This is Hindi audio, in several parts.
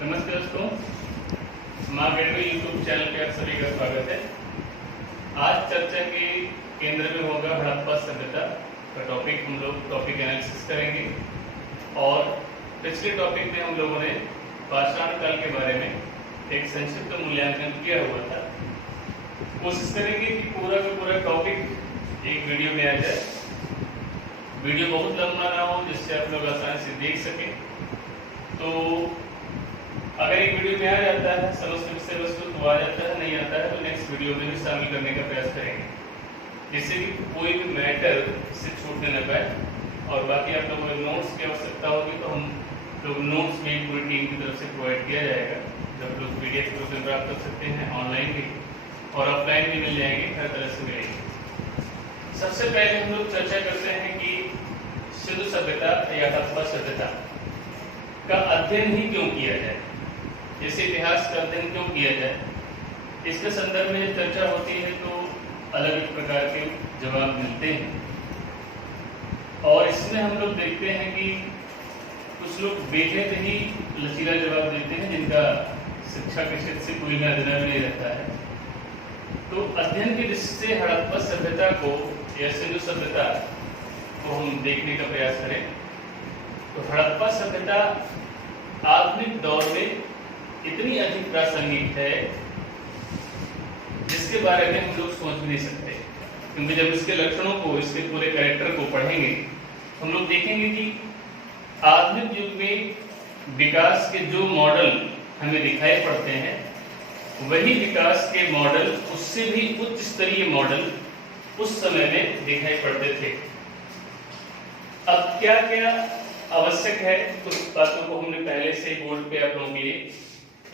नमस्ते दोस्तों, माँ गेटवे यूट्यूब चैनल पे आप सभी का स्वागत है। आज चर्चा के केंद्र में होगा हड़प्पा सभ्यता का टॉपिक। हम लोग टॉपिक एनालिसिस करेंगे और पिछले टॉपिक में हम लोगों ने पाषाण काल के बारे में एक संक्षिप्त मूल्यांकन किया हुआ था। कोशिश करेंगे कि पूरा का पूरा टॉपिक एक वीडियो में आ जाए। वीडियो बहुत लंबा ना हो, जिससे आप लोग आसानी से देख सकें। तो अगर एक वीडियो में आ जाता है समस्त विषय वस्तु तो आ जाता है, नहीं आता है तो नेक्स्ट वीडियो में भी शामिल करने का प्रयास करेंगे, जिससे कि कोई भी मैटर से छूटने न पाए। और बाकी आप लोगों को नोट्स की आवश्यकता होगी तो हम लोग नोट्स भी पूरी टीम की तरफ से प्रोवाइड किया जाएगा, जब लोग PDF के रूप में प्राप्त कर सकते हैं, ऑनलाइन भी और ऑफलाइन भी मिल जाएंगे, हर तरह से मिलेंगे। सबसे पहले हम लोग चर्चा करते हैं कि सिंधु सभ्यता या हड़प्पा सभ्यता का अध्ययन ही क्यों किया जाए, जैसे इतिहास का अध्ययन क्यों किया जाए। इसके संदर्भ में चर्चा होती है तो अलग अलग प्रकार के जवाब मिलते हैं, और इसमें हम लोग देखते हैं कि कुछ लोग बेहद ही लचीला जवाब देते हैं, जिनका शिक्षा के क्षेत्र से कोई लेना देना नहीं रहता है। तो अध्ययन की दृष्टि से हड़प्पा सभ्यता को या सिंधु सभ्यता को हम देखने का प्रयास करें तो हड़प्पा सभ्यता आधुनिक दौर में इतनी अधिक प्रासंगिक है जिसके बारे में हम लोग सोच भी नहीं सकते, क्योंकि जब इसके लक्षणों को, इसके पूरे कैरेक्टर को पढ़ेंगे हम लोग देखेंगे कि आधुनिक युग में विकास के जो मॉडल हमें दिखाई पड़ते हैं वही विकास के मॉडल, उससे भी उच्च स्तरीय मॉडल उस समय में दिखाई पड़ते थे। अब क्या क्या आवश्यक है, कुछ बातों को हमने पहले से बोर्ड पे आप लोगों के लिए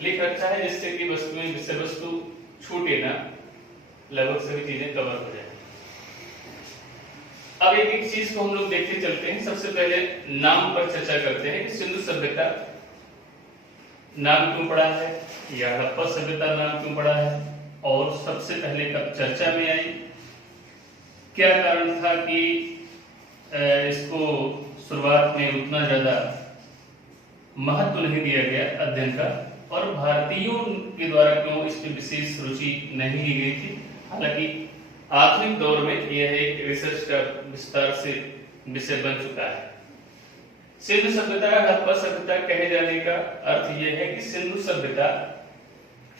लिख रखा है, जिससे कि वस्तुएं विषय वस्तु छूटे ना, लगभग सभी चीजें कवर हो जाए। अब एक एक चीज को हम लोग देखते चलते हैं। सबसे पहले नाम पर चर्चा करते हैं कि सिंधु सभ्यता नाम क्यों पड़ा है या हड़प्पा सभ्यता नाम क्यों पड़ा है, और सबसे पहले कब चर्चा में आई, क्या कारण था कि इसको शुरुआत में उतना ज्यादा महत्व नहीं दिया गया अध्ययन का, और भारतीयों के द्वारा क्यों इस पर विशेष रुचि नहीं ली गई थी। हालांकि आधुनिक दौर में यह एक रिसर्च का विस्तार से विषय बन चुका है। सिंधु सभ्यता हड़प्पा सभ्यता कहे जाने का अर्थ यह है कि सिंधु सभ्यता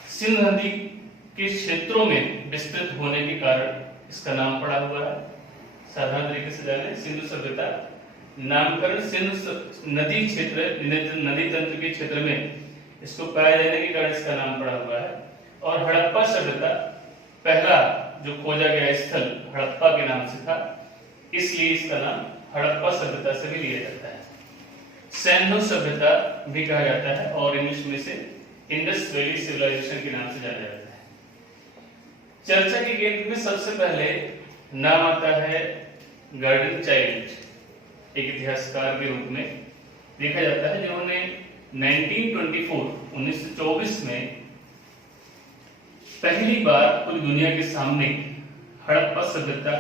सिंध नदी के क्षेत्रों में विस्तृत होने के कारण इसका नाम पड़ा हुआ है। साधारण तरीके से जाने, सिंधु सभ्यता नामकरण सिंधु नदी क्षेत्र, नदी तंत्र के क्षेत्र में इसको पाया जाने के कारण इसका नाम पड़ा हुआ है। और हड़प्पा सभ्यता पहला जो खोजा गया स्थल हड़प्पा के नाम से था, इसलिए इसका नाम हड़प्पा सभ्यता से भी लिया जाता है। सैन्डो सभ्यता भी कहा जाता है और इंग्लिश में से इंडस वैली सिविलाइजेशन के नाम से जाना जाता है। चर्चा के केंद्र में सबसे पहले नाम आता है गार्डन चाइल्ड, एक इतिहासकार के रूप में देखा जाता है, जिन्होंने 1924 में पहली बार पूरी दुनिया के सामने हड़प्पा सभ्यता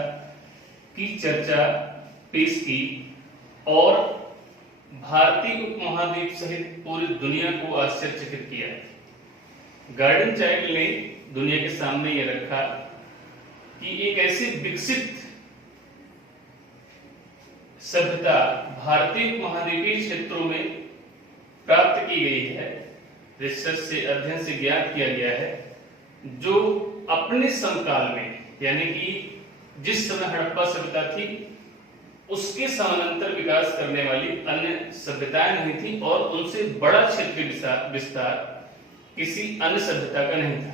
की चर्चा पेश की और भारतीय उपमहाद्वीप सहित पूरी दुनिया को आश्चर्यचकित किया। गार्डन चाइल्ड ने दुनिया के सामने यह रखा कि एक ऐसी विकसित सभ्यता भारतीय उपमहाद्वीपीय क्षेत्रों में प्राप्त की गई है, रिसर्च से, अध्ययन से ज्ञात किया गया है, जो अपने समकाल में, यानी कि जिस समय हड़प्पा सभ्यता थी उसके समानांतर विकास करने वाली अन्य सभ्यताएं नहीं थी, और उनसे बड़ा क्षेत्रीय विस्तार किसी अन्य सभ्यता का नहीं था।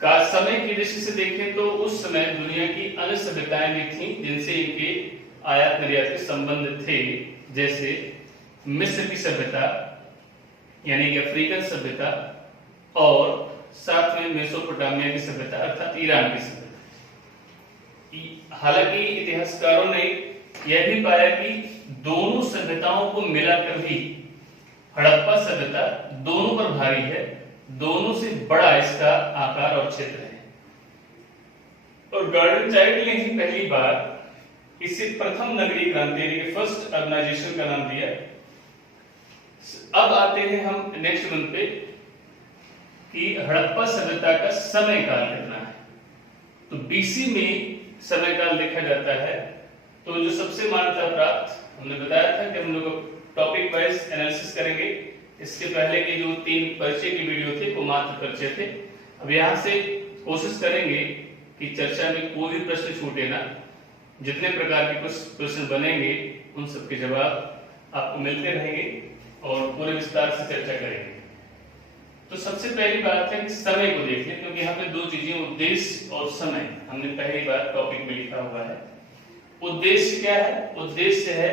का समय की दृष्टि से देखें तो उस समय दुनिया की अन्य सभ्यताएं भी थीं जिनसे इनके आयात निर्यात के संबंध थे, जैसे मिस्र की सभ्यता यानी कि अफ्रीकन सभ्यता, और साथ में मेसोपोटामिया की सभ्यता अर्थात ईरान की सभ्यता। हालांकि इतिहासकारों ने यह भी पाया कि दोनों सभ्यताओं को मिलाकर भी हड़प्पा सभ्यता दोनों पर भारी है, दोनों से बड़ा इसका आकार और क्षेत्र है। और गार्डन चाइल्ड ने ही पहली बार इसे प्रथम नगरीय क्रांति यानी कि फर्स्ट अर्बनाइजेशन का नाम दिया। अब आते हैं हम नेक्स्ट वन पे कि हड़प्पा सभ्यता का समय काल कितना है। तो बीसी में समय काल देखा जाता है। तो जो सबसे मान्यता प्राप्त, हमने बताया था कि हम लोग टॉपिक वाइज एनालिसिस करेंगे। इसके पहले के जो 3 परिचय की वीडियो थे वो मात्र परिचय थे। अब यहाँ से कोशिश करेंगे कि चर्चा में कोई भी प्रश्न छूटे ना। जितने प्रकार के कुछ प्रश्न बनेंगे उन सबके जवाब आपको मिलते रहेंगे और पूरे विस्तार से चर्चा करेंगे। तो सबसे पहली बात है कि समय को देख लें, क्योंकि यहाँ पे 2 चीजें, उद्देश्य और समय, हमने पहली बार टॉपिक में लिखा हुआ है। उद्देश्य क्या है? उद्देश्य है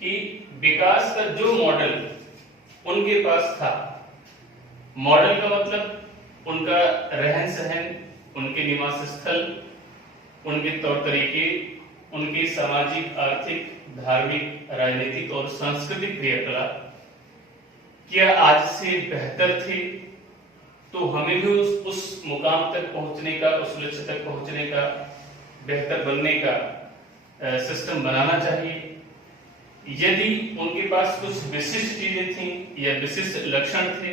कि विकास का जो मॉडल उनके पास था, मॉडल का मतलब उनका रहन सहन, उनके निवास स्थल, उनके तौर तरीके, उनकी सामाजिक, आर्थिक, धार्मिक, राजनीतिक और सांस्कृतिक क्रियाकलाप क्या आज से बेहतर थे, तो हमें भी उस मुकाम तक पहुंचने का, उस लक्ष्य तक पहुंचने का, बेहतर बनने का सिस्टम बनाना चाहिए। यदि उनके पास कुछ विशिष्ट चीजें थी या विशिष्ट लक्षण थे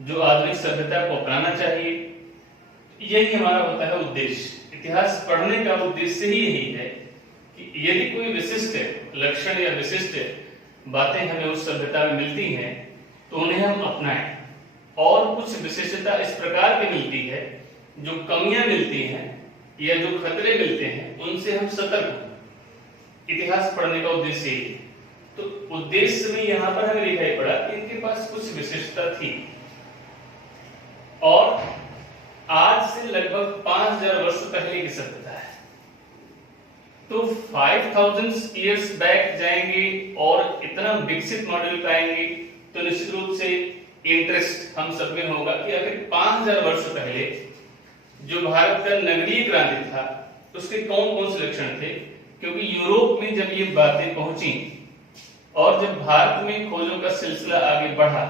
जो आधुनिक सभ्यता को अपनाना चाहिए, यही हमारा होता है उद्देश्य। इतिहास पढ़ने का उद्देश्य ही यही है कि यदि कोई विशिष्ट लक्षण या विशिष्ट बातें हमें उस सभ्यता में मिलती हैं तो उन्हें हम अपनाएं, और कुछ विशिष्टता इस प्रकार की मिलती है, जो कमियां मिलती हैं या जो खतरे मिलते हैं उनसे हम सतर्क हों। इतिहास पढ़ने का उद्देश्य यही है। तो उद्देश्य में यहां पर हमें दिखाई पड़ा कि इनके पास कुछ विशिष्टता थी, और आज से लगभग 5000 वर्ष पहले की सभ्यता है। तो 5000 ईयर्स बैक जाएंगे और इतना विकसित मॉडल पाएंगे तो निश्चित रूप से इंटरेस्ट हम सब में होगा कि अगर 5000 वर्ष पहले जो भारत का नगरीय क्रांति था उसके कौन कौन से लक्षण थे। क्योंकि यूरोप में जब ये बातें पहुंची और जब भारत में खोजों का सिलसिला आगे बढ़ा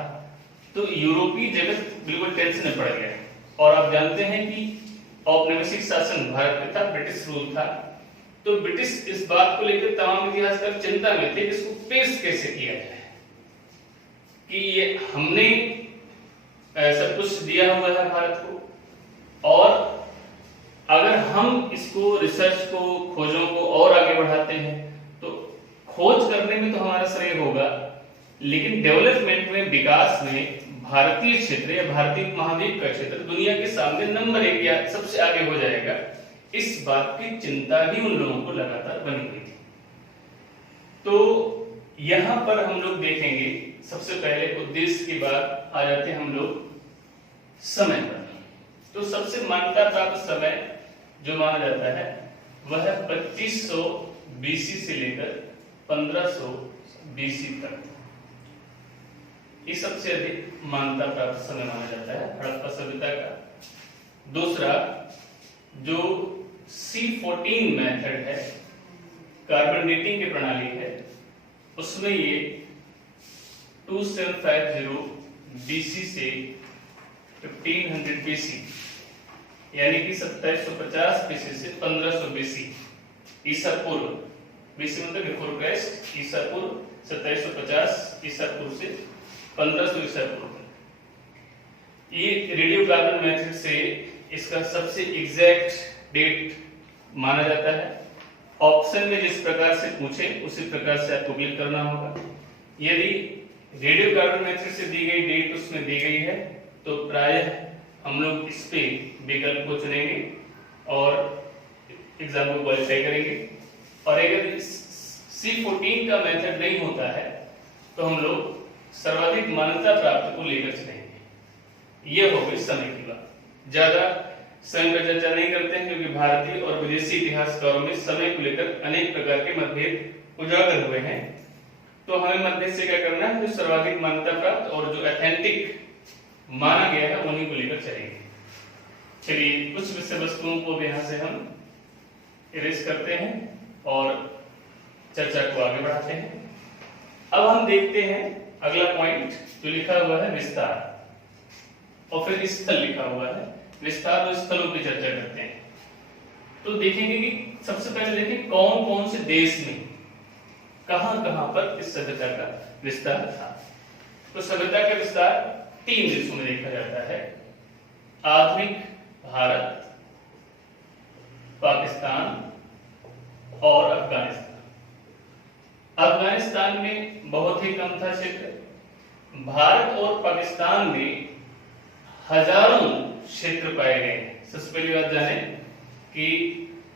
तो यूरोपीय जगत बिल्कुल टेंशन में पड़ गया। और आप जानते हैं कि औपनिवेशिक शासन भारत में था, ब्रिटिश रूल था। तो ब्रिटिश इस बात को लेकर तमाम इतिहासकार चिंता में थे कि इसको पेश कैसे किया जाए, कि ये हमने सब कुछ दिया हुआ है भारत को, और अगर हम इसको, रिसर्च को, खोजों को और आगे बढ़ाते हैं तो खोज करने में तो हमारा श्रेय होगा, लेकिन डेवलपमेंट में, विकास में भारतीय क्षेत्र या भारतीय महाद्वीप का क्षेत्र दुनिया के सामने नंबर 1 या सबसे आगे हो जाएगा। इस बात की चिंता ही उन लोगों को लगातार बनी हुई थी। तो यहां पर हम लोग देखेंगे, सबसे पहले उद्देश्य की बात आ जाते हैं हम लोग समय पर। तो सबसे मान्यता प्राप्त समय जो माना जाता है वह है 2500 बीसी से लेकर 1500 बीसी तक। ये सबसे अधिक मान्यता प्राप्त समय माना जाता है हड़प्पा सभ्यता का। दूसरा जो C14 मेथड है, कार्बन डेटिंग की प्रणाली है, उसमें ये 2750 बीसी से 1500 बीसी, यानी कि 2750 बीसी से 1500 बीसी ईसा पूर्व, बीसी मतलब बिफोर क्राइस्ट, ईसा पूर्व 2750 ईसा पूर्व से 1500 ईसा पूर्व। ये रेडियो कार्बन मेथड से इसका सबसे एग्जैक्ट डेट माना जाता है। ऑप्शन में जिस प्रकार से पूछे उसी प्रकार से आपको क्लिक करना होगा। यदि रेडियो कार्बन मेथड से दी गई डेट उसमें दी गई है तो प्रायः हम लोग इस पे विकल्प को चुनेंगे और एग्जाम को क्वालिफाई करेंगे। और अगर C14 का मेथड नहीं होता है तो हम लोग सर्वाधिक मान्यता प्राप्त को लेकर चलेंगे। यह हो गई समय की बात। ज्यादा समय पर चर्चा नहीं करते हैं क्योंकि भारतीय और विदेशी इतिहासकारों में समय को लेकर अनेक प्रकार के मतभेद उजागर हुए हैं। तो हमें मध्य से क्या करना है, जो सर्वाधिक मान्यता प्राप्त और जो ऑथेंटिक माना गया है उन्हीं को लेकर चलेंगे। चलिए कुछ विषय वस्तुओं को यहाँ से हम इरेज करते हैं और चर्चा को आगे बढ़ाते हैं। अब हम देखते हैं अगला पॉइंट जो लिखा हुआ है विस्तार, और फिर स्थल लिखा हुआ है। विस्तार और स्थलों की चर्चा करते हैं। तो देखेंगे कि सबसे पहले देखें कौन कौन से देश में कहां कहां पर इस सभ्यता का विस्तार था। तो सभ्यता का विस्तार 3 देशों में देखा जाता है, आधुनिक भारत, पाकिस्तान और अफगानिस्तान। अफगानिस्तान में बहुत ही कम था क्षेत्र। भारत और पाकिस्तान में हजारों क्षेत्र पाए गए हैं। सबसे पहली बात जाने कि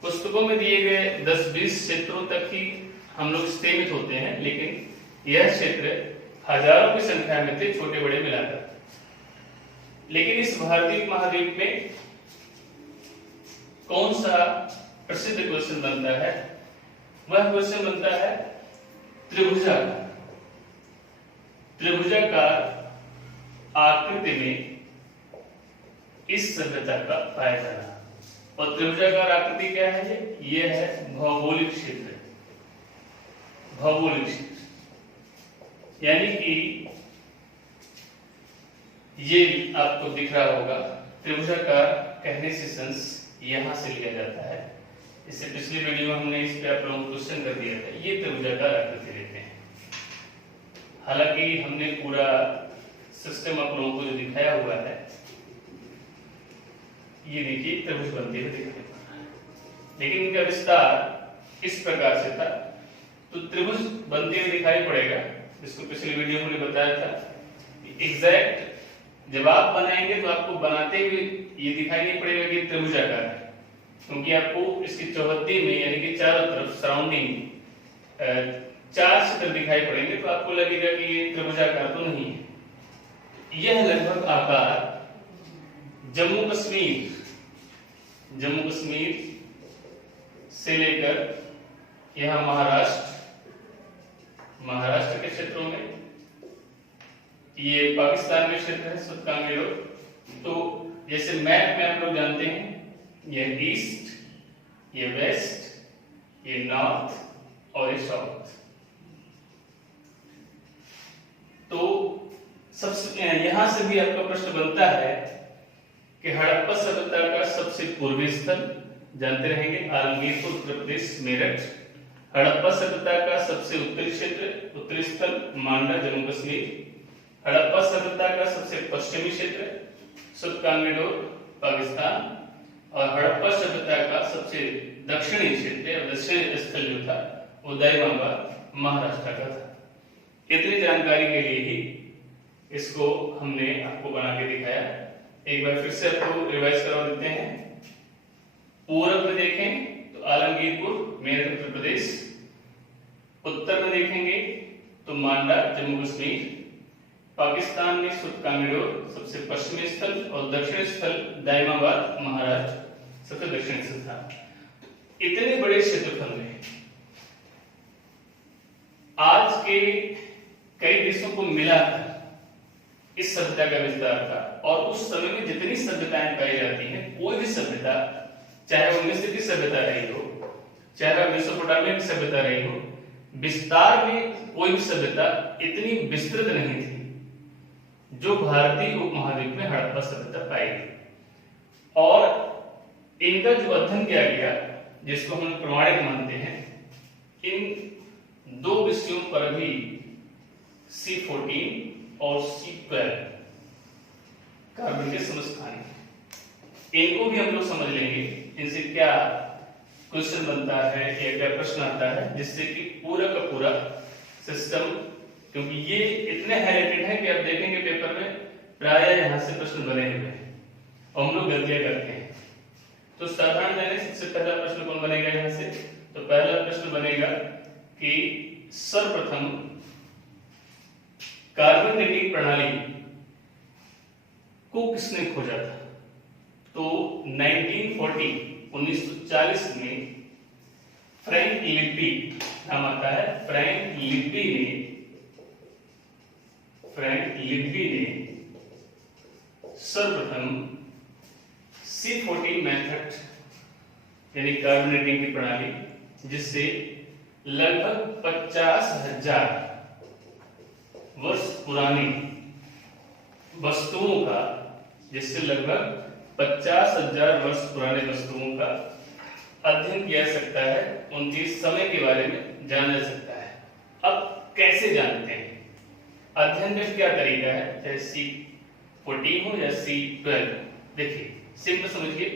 पुस्तकों में दिए गए 10-20 क्षेत्रों तक ही हम लोग सीमित होते हैं, लेकिन यह क्षेत्र हजारों की संख्या में थे, छोटे बड़े मिलाकर। लेकिन इस भारतीय महाद्वीप में कौन सा प्रसिद्ध क्वेश्चन बनता है? वह क्वेश्चन बनता है त्रिभुजाकार। त्रिभुजाकार आकृति में इस सभ्यता का पाया जाना। और त्रिभुजाकार आकृति क्या है? ये है भौगोलिक क्षेत्र। भौगोलिक क्षेत्र यानी कि ये आपको दिख रहा होगा, त्रिभुजाकार कहने से सेंस यहां से लिया जाता है। इससे पिछली वीडियो में हमने इस पे आप लोगों को क्वेश्चन कर दिया था। ये त्रिभुजाकार आकृति लेते हैं। हालांकि हमने पूरा सिस्टम आप लोगों को जो दिखाया हुआ है, ये देखिए त्रिभुज बनते हुए दिखाई पड़ रहा है, लेकिन इनका विस्तार इस प्रकार से था। तो त्रिभुज बनते हुए दिखाई पड़ेगा, जिसको पिछली वीडियो में हमने बताया था। एग्जैक्ट जब आप बनाएंगे तो आपको बनाते हुए ये दिखाई नहीं पड़ेगा कि त्रिभुजाकार है, क्योंकि आपको इसकी चौहद्दी में यानी कि चारों तरफ सराउंडिंग 4 क्षेत्र दिखाई पड़ेंगे, तो आपको लगेगा कि ये त्रिभुजाकार तो नहीं है। यह लगभग आकार जम्मू कश्मीर से लेकर यहां महाराष्ट्र के क्षेत्रों में, ये पाकिस्तान में क्षेत्र है सुत्कांगेरो। तो जैसे मैप में आप लोग जानते हैं, ये ईस्ट, ये वेस्ट, ये नॉर्थ और ये साउथ। तो सबसे यहां से भी आपका प्रश्न बनता है कि हड़प्पा सभ्यता का सबसे पूर्वी स्थल जानते रहेंगे, आलमगीरपुर, उत्तर प्रदेश, मेरठ। हड़प्पा सभ्यता का सबसे उत्तरी स्थल मांडा, जम्मू कश्मीर। हड़प्पा सभ्यता का सबसे पश्चिमी क्षेत्र सुत्कांगेरो, पाकिस्तान। और हड़प्पा सभ्यता का सबसे दक्षिणी क्षेत्र, दक्षिणी स्थल जो था वो दाइमाबाद, महाराष्ट्र का था। इतनी जानकारी के लिए ही इसको हमने आपको बना के दिखाया। एक बार फिर से आपको रिवाइज करवा देते हैं। पूर्व में देखें तो आलमगीरपुर, मेरठ, उत्तर प्रदेश। उत्तर में देखेंगे तो मांडा, जम्मू कश्मीर। पाकिस्तान में सुत्कांगेरो सबसे पश्चिमी स्थल और दक्षिणी स्थल दाइमाबाद, महाराष्ट्र सबसे दक्षिणी स्थल था। इतने बड़े क्षेत्रफल में आज के कई देशों को मिलाकर इस सभ्यता का विस्तार था। और उस समय में जितनी सभ्यताएं पाई जाती हैं, कोई भी सभ्यता, चाहे वो मिस्र की सभ्यता रही हो, चाहे मेसोपोटामिया की सभ्यता रही हो, विस्तार में कोई भी सभ्यता इतनी विस्तृत नहीं थी जो भारतीय उपमहाद्वीप में हड़प्पा सभ्यता पाई गई। और इनका जो अध्ययन किया गया, जिसको हम प्रमाणिक मानते हैं, इन 2 विषयों पर भी C14 और C12 कार्बन के समस्थानिक, इनको भी हम लोग समझ लेंगे। इनसे क्या क्वेश्चन बनता है या क्या प्रश्न आता है, जिससे कि पूरा का पूरा सिस्टम, क्योंकि ये इतने हाईलाइटेड है कि आप देखेंगे पेपर में प्राय यहां से प्रश्न बने हुए हैं और हम लोग गलतियां करते हैं। तो साधारण जाने सबसे पहला प्रश्न कौन बनेगा यहां से? तो पहला प्रश्न बनेगा कि सर्वप्रथम कार्बन डेटिंग प्रणाली को किसने खोजा था? तो 1940 में फ्रैंक लिब्बी नाम आता है। फ्रैंक लिब्बी ने सर्वप्रथम C14 मेथड यानी कार्बन डेटिंग की प्रणाली, जिससे लगभग 50,000 वर्ष पुरानी वस्तुओं का, जिससे लगभग 50,000 वर्ष पुराने वस्तुओं का अध्ययन किया जा सकता है, उनके समय के बारे में जाना जा सकता है। अब कैसे जानते हैं? अध्ययन का क्या तरीका है, चाहे C14 हो या C12। देखिए सिंपल समझिए,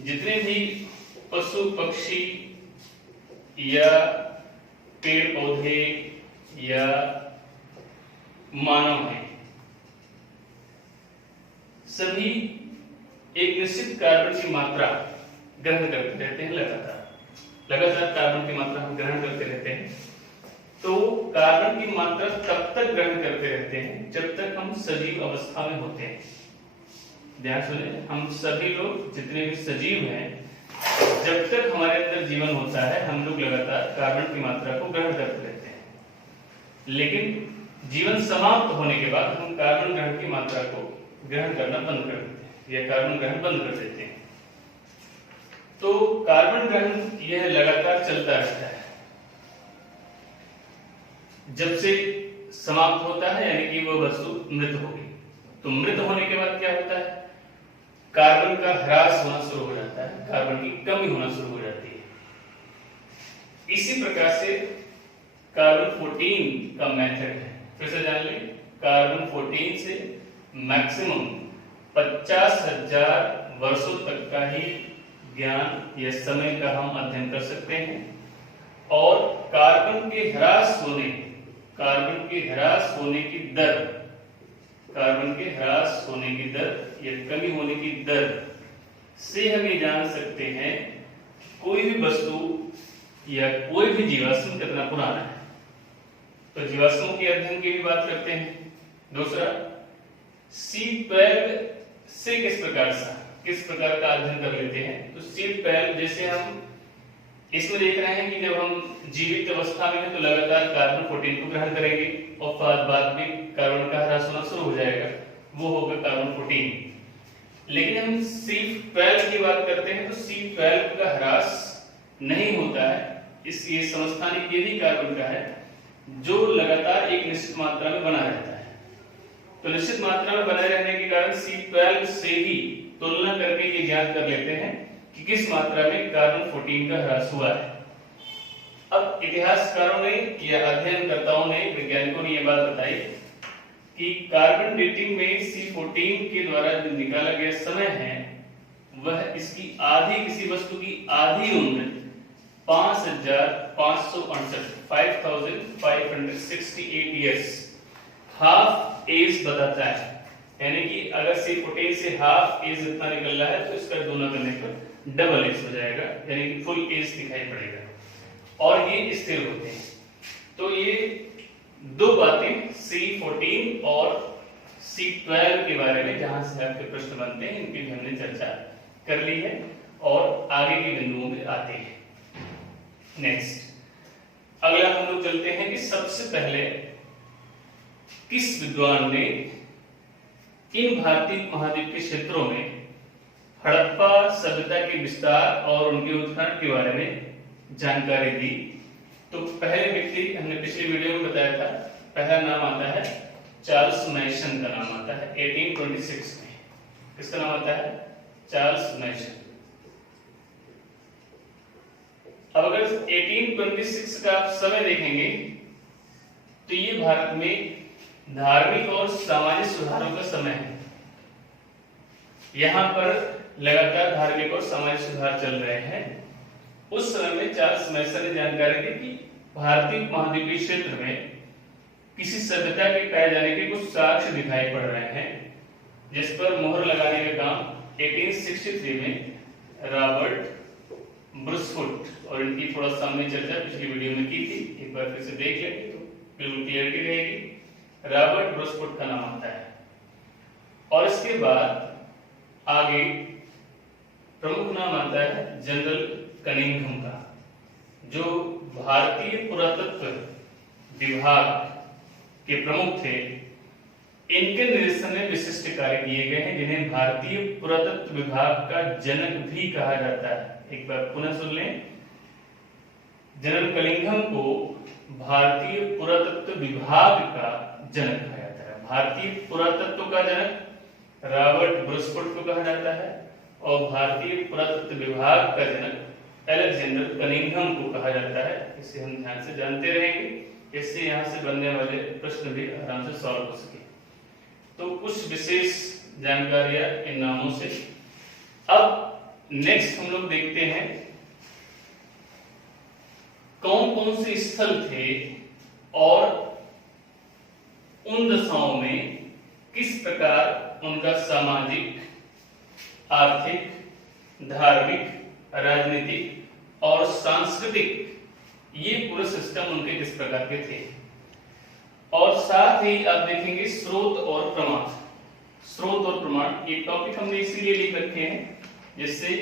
जितने भी पशु पक्षी या पेड़ पौधे या मानव हैं, सभी एक निश्चित कार्बन की मात्रा ग्रहण करते रहते हैं। लगातार कार्बन की मात्रा हम ग्रहण करते रहते हैं। तो कार्बन की मात्रा तब तक ग्रहण करते रहते हैं जब तक हम सजीव अवस्था में होते हैं। ध्यान सुने, हम सभी लोग जितने भी सजीव हैं, जब तक हमारे अंदर जीवन होता है हम लोग लगातार कार्बन की मात्रा को ग्रहण करते रहते हैं। लेकिन जीवन समाप्त होने के बाद हम कार्बन ग्रहण की मात्रा को ग्रहण करना बंद कर देते हैं या कार्बन ग्रहण बंद कर देते हैं। तो कार्बन ग्रहण यह लगातार चलता रहता है। जब से समाप्त होता है यानी कि वह वस्तु मृत हो गई, तो मृत होने के बाद क्या होता है, कार्बन का ह्रास होना शुरू हो जाता है, कार्बन की कमी होना शुरू हो जाती है। इसी प्रकार से कार्बन 14 का मेथड है, फिर से जान लें। कार्बन 14 से मैक्सिमम 50,000 वर्षों तक का ही ज्ञान या समय का हम अध्ययन कर सकते हैं। और कार्बन के ह्रास होने की दर, कार्बन के ह्रास होने की दर या कमी होने की दर से हम ये जान सकते हैं कोई भी वस्तु या कोई भी जीवाश्म कितना पुराना है। तो जीवाश्मों के अध्ययन की भी बात करते हैं। दूसरा, C12 से किस प्रकार का अध्ययन कर लेते हैं। तो C12 जैसे हम इसमें देख रहे हैं कि जब हम जीवित अवस्था में हैं तो लगातार कार्बन 14 को ग्रहण करेंगे और बाद में कार्बन का ह्रास होना शुरू हो जाएगा, वो होगा कार्बन 14। लेकिन हम C12 की बात करते हैं तो C12 का ह्रास नहीं होता है। ये समस्थानिक भी कार्बन का है जो लगातार एक निश्चित मात्रा में बना रहता है। तो निश्चित मात्रा में बने रहने के कारण C12 से ही तुलना करके ये ज्ञात कर लेते हैं कि किस मात्रा में कार्बन 14 का ह्रास हुआ है। अब इतिहासकारों ने या अध्ययनकर्ताओं ने, वैज्ञानिकों ने यह बात बताई कि कार्बन डेटिंग में C14 के द्वारा जो निकाला गया समय है वह इसकी आधी, किसी वस्तु की आधी उम्र 5568 ईयर्स, हाफ एज बताता है। यानी कि अगर C14 से हाफ एज इतना निकल रहा है तो इसका गुना करने पर डबल एज हो जाएगा, यानी कि फुल एज दिखाई पड़ेगा और ये स्थिर होते हैं। तो ये दो बातें C14 और C12 के बारे में जहां से आपके प्रश्न बनते हैं इनकी भी हमने चर्चा कर ली है और आगे के बिंदुओं में आते हैं। नेक्स्ट, अगला हम लोग चलते हैं कि सबसे पहले किस विद्वान ने इन भारतीय महाद्वीप के क्षेत्रों में हड़प्पा सभ्यता के विस्तार और उनके उत्खनन के बारे में जानकारी दी। तो पहले व्यक्ति हमने पिछली वीडियो में बताया था, पहला नाम आता है चार्ल्स मैसन का नाम आता है 1826 में। किसका नाम आता है? चार्ल्स मैसन। अब अगर 1826 का आप समय देखेंगे तो ये भारत में धार्मिक और सामाजिक सुधारों का समय है। यहां पर लगातार धार्मिक और सामाजिक सुधार चल रहे हैं। उस समय में चार्ल्स मैसन ने जानकारी दी कि भारतीय महाद्वीपीय क्षेत्र में किसी सभ्यता के पाए जाने के कुछ साक्ष्य दिखाई पड़ रहे हैं, जिस पर मोहर लगाने का काम 1863 में रॉबर्ट ब्रुसफुट, और इनकी थोड़ा सामने चर्चा पिछली वीडियो में की थी, एक बार फिर से देख लेंगे तो बिल्कुल क्लियरिटी रहेगी। रॉबर्ट ब्रुसफुट का नाम आता है। और इसके बाद आगे प्रमुख नाम आता है जनरल कनिंघम का, जो भारतीय पुरातत्व विभाग के प्रमुख थे। इनके निरीक्षण में विशिष्ट कार्य किए गए हैं, जिन्हें भारतीय पुरातत्व विभाग का जनक भी कहा जाता है। एक बार पुनः सुन लें, जनरल कनिंघम को भारतीय पुरातत्व विभाग का जनक कहा जाता है। भारतीय पुरातत्व का जनक रॉबर्ट ब्रुसफुट को कहा जाता है और भारतीय पुरातत्व विभाग का जनक अलेक्जेंडर कनिंघम को कहा जाता है। इसे हम ध्यान से जानते रहेंगे इससे यहाँ से बनने वाले प्रश्न भी आराम से सॉल्व हो सके। तो कुछ विशेष जानकारियां इन नामों से। अब नेक्स्ट हम लोग देखते हैं कौन कौन से स्थल थे और उन दशाओं में किस प्रकार उनका सामाजिक, आर्थिक, धार्मिक, राजनीतिक और सांस्कृतिक ये पूरा सिस्टम उनके किस प्रकार के थे। और साथ ही आप देखेंगे स्रोत और प्रमाण। स्रोत और प्रमाण ये टॉपिक हमने इसीलिए लिख रखे हैं जिससे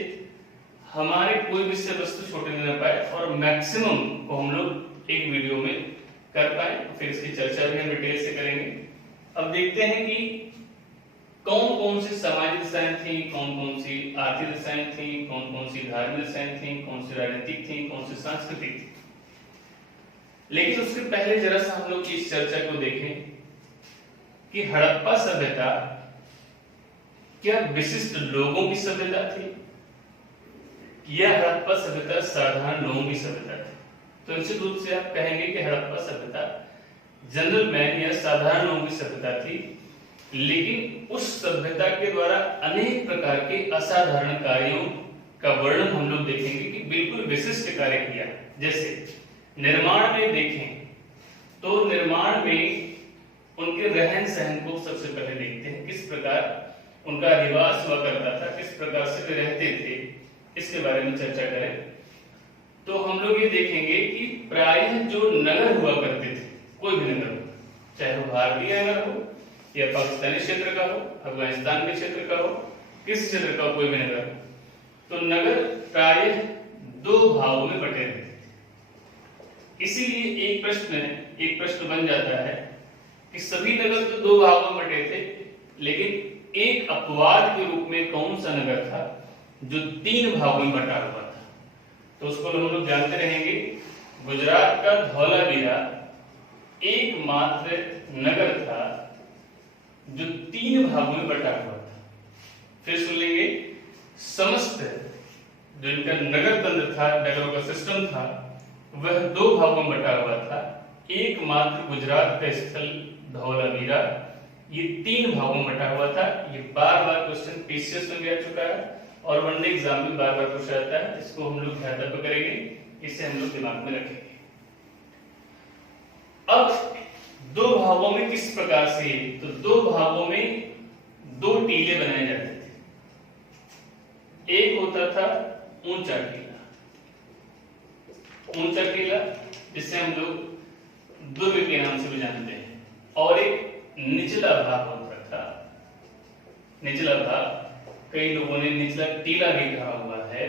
हमारे कोई विषय वस्तु छोटे न पाए और मैक्सिमम को हम लोग एक वीडियो में कर पाए। फिर इसकी चर्चा भी हम डिटेल से करेंगे। अब देखते हैं कि कौन कौन सी सामाजिक दशाएं थी, कौन कौन सी आर्थिक दशाएं थी, कौन कौन सी धार्मिक दशाएं थी, कौन सी राजनीतिक थी, कौन सी सांस्कृतिक थी। लेकिन उससे पहले जरा सा हम लोग इस चर्चा को देखें कि हड़प्पा सभ्यता क्या विशिष्ट लोगों की सभ्यता थी या हड़प्पा सभ्यता साधारण लोगों की सभ्यता थी। तो निश्चित रूप से आप कहेंगे कि हड़प्पा सभ्यता जनरल मैन या साधारण लोगों की सभ्यता थी, लेकिन उस सभ्यता के द्वारा अनेक प्रकार के असाधारण कार्यों का वर्णन हम लोग देखेंगे कि बिल्कुल विशिष्ट कार्य किया। जैसे निर्माण में देखें तो निर्माण में उनके रहन सहन को सबसे पहले देखते हैं, किस प्रकार उनका निवास हुआ करता था, किस प्रकार से वे रहते थे, इसके बारे में चर्चा करें तो हम लोग ये देखेंगे कि प्रायः जो नगर हुआ करते थे, कोई भी नगर हो, चाहे वो भारतीय नगर हो या पाकिस्तानी क्षेत्र का हो, अफगानिस्तान के क्षेत्र का हो, किस क्षेत्र का कोई भी नगर हो, तो नगर प्रायः दो भागों में बटे रहते थे। इसीलिए एक प्रश्न बन जाता है कि सभी नगर तो दो भागों में बटे थे, लेकिन एक अपवाद के रूप में कौन सा नगर था जो तीन भागों में बटा हुआ था। तो उसको हम लोग जानते रहेंगे। गुजरात का धौलावीरा एकमात्र नगर था जो तीन भागों में बटा हुआ था। फिर सुन लेंगे, समस्त जो इनका नगर तंत्र था, नगरों का सिस्टम था, वह दो भागों में बटा हुआ था। एकमात्र गुजरात का स्थल धौलावीरा ये तीन भागों में बटा हुआ था। ये बार बार क्वेश्चन पीसीएस में भी आ चुका है और वनडे एग्जाम में बार बार पूछा जाता है। इसको हम लोग ध्यान करेंगे, इसे हम लोग दिमाग में रखेंगे। अब दो भागों में किस प्रकार से, तो दो भागों में दो टीले बनाए जाते थे। एक होता था ऊंचा टीला, ऊंचा टीला जिसे हम लोग दुर्ग के नाम से भी जानते हैं, और एक निचला भाग होता था। निचला भाग कई लोगों ने निचला टीला भी कहा हुआ है,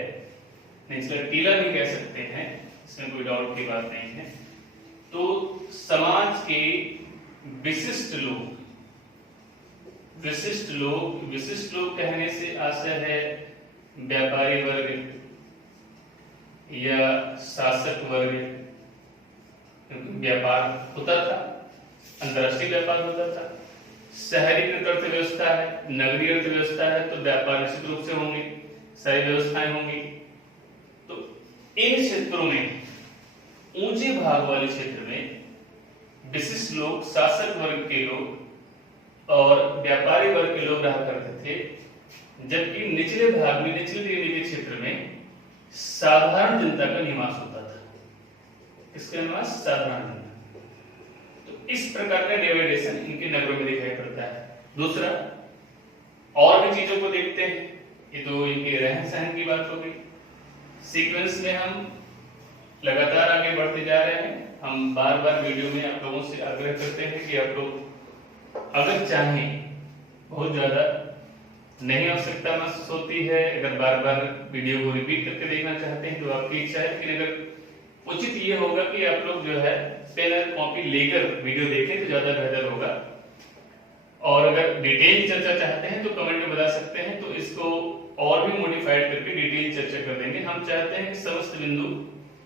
निचला टीला भी कह सकते हैं, इसमें कोई डाउट की बात नहीं है। तो समाज के विशिष्ट लोग, विशिष्ट लोग कहने से आशय है व्यापारी वर्ग या शासक वर्ग, व्यापार होता था, अंतरराष्ट्रीय व्यापार होता था। शहरी अर्थव्यवस्था है, नगरीय अर्थव्यवस्था है, तो व्यापार निश्चित रूप से होंगे, सारी व्यवस्थाएं होंगी। तो इन क्षेत्रों में, ऊंचे भाग वाले क्षेत्र में विशिष्ट लोग, शासक वर्ग के लोग और व्यापारी वर्ग के लोग रहा करते थे, जबकि निचले भाग में, निचले श्रेणी के क्षेत्र में साधारण जनता का निवास होता था। किसका निवास? साधारण जनता। तो इस प्रकार का डिवाइडेशन इनके नगरों में दिखाई पड़ता है। दूसरा, और भी चीजों को देखते हैं। ये तो इनके रहन सहन की बात हो गई। सीक्वेंस में हम लगातार आगे बढ़ते जा रहे हैं। हम बार बार वीडियो में आप लोगों से आग्रह करते हैं कि आप लोग अगर चाहें, बहुत ज्यादा नहीं आवश्यकता महसूस होती है, अगर बार बार वीडियो को रिपीट करके देखना चाहते हैं तो आपकी इच्छा है, लेकिन अगर उचित ये होगा कि आप लोग जो है पेन और कॉपी लेकर वीडियो देखें तो ज्यादा बेहतर होगा। और अगर डिटेल चर्चा चाहते हैं तो कमेंट में बता सकते हैं, तो इसको और भी मॉडिफाइड करके डिटेल चर्चा कर देंगे। हम चाहते हैं कि समस्त बिंदु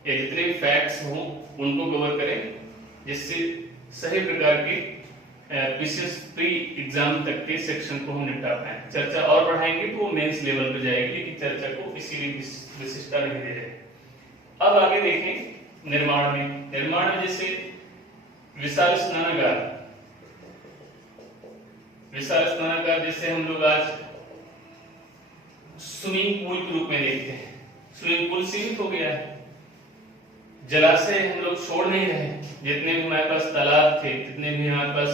या जितने भी फैक्ट्स हों उनको कवर करें, जिससे सही प्रकार की पीसीएस प्री एग्जाम तक के सेक्शन को हम निपटा पाए। चर्चा और बढ़ाएंगे तो वो मेंस लेवल पर जाएगी, लेकिन चर्चा को इसीलिए विशिष्टता नहीं दे रहे। अब आगे देखें निर्माण में। निर्माण में जैसे विशाल स्नानागार, विशाल स्नानागार जिसे हम लोग आज स्विमिंग पूल के रूप में देखते हैं। स्विमिंग पूल सीमित हो गया है, जलाशय हम लोग छोड़ नहीं रहे। जितने भी हमारे पास तालाब थे, जितने भी हमारे पास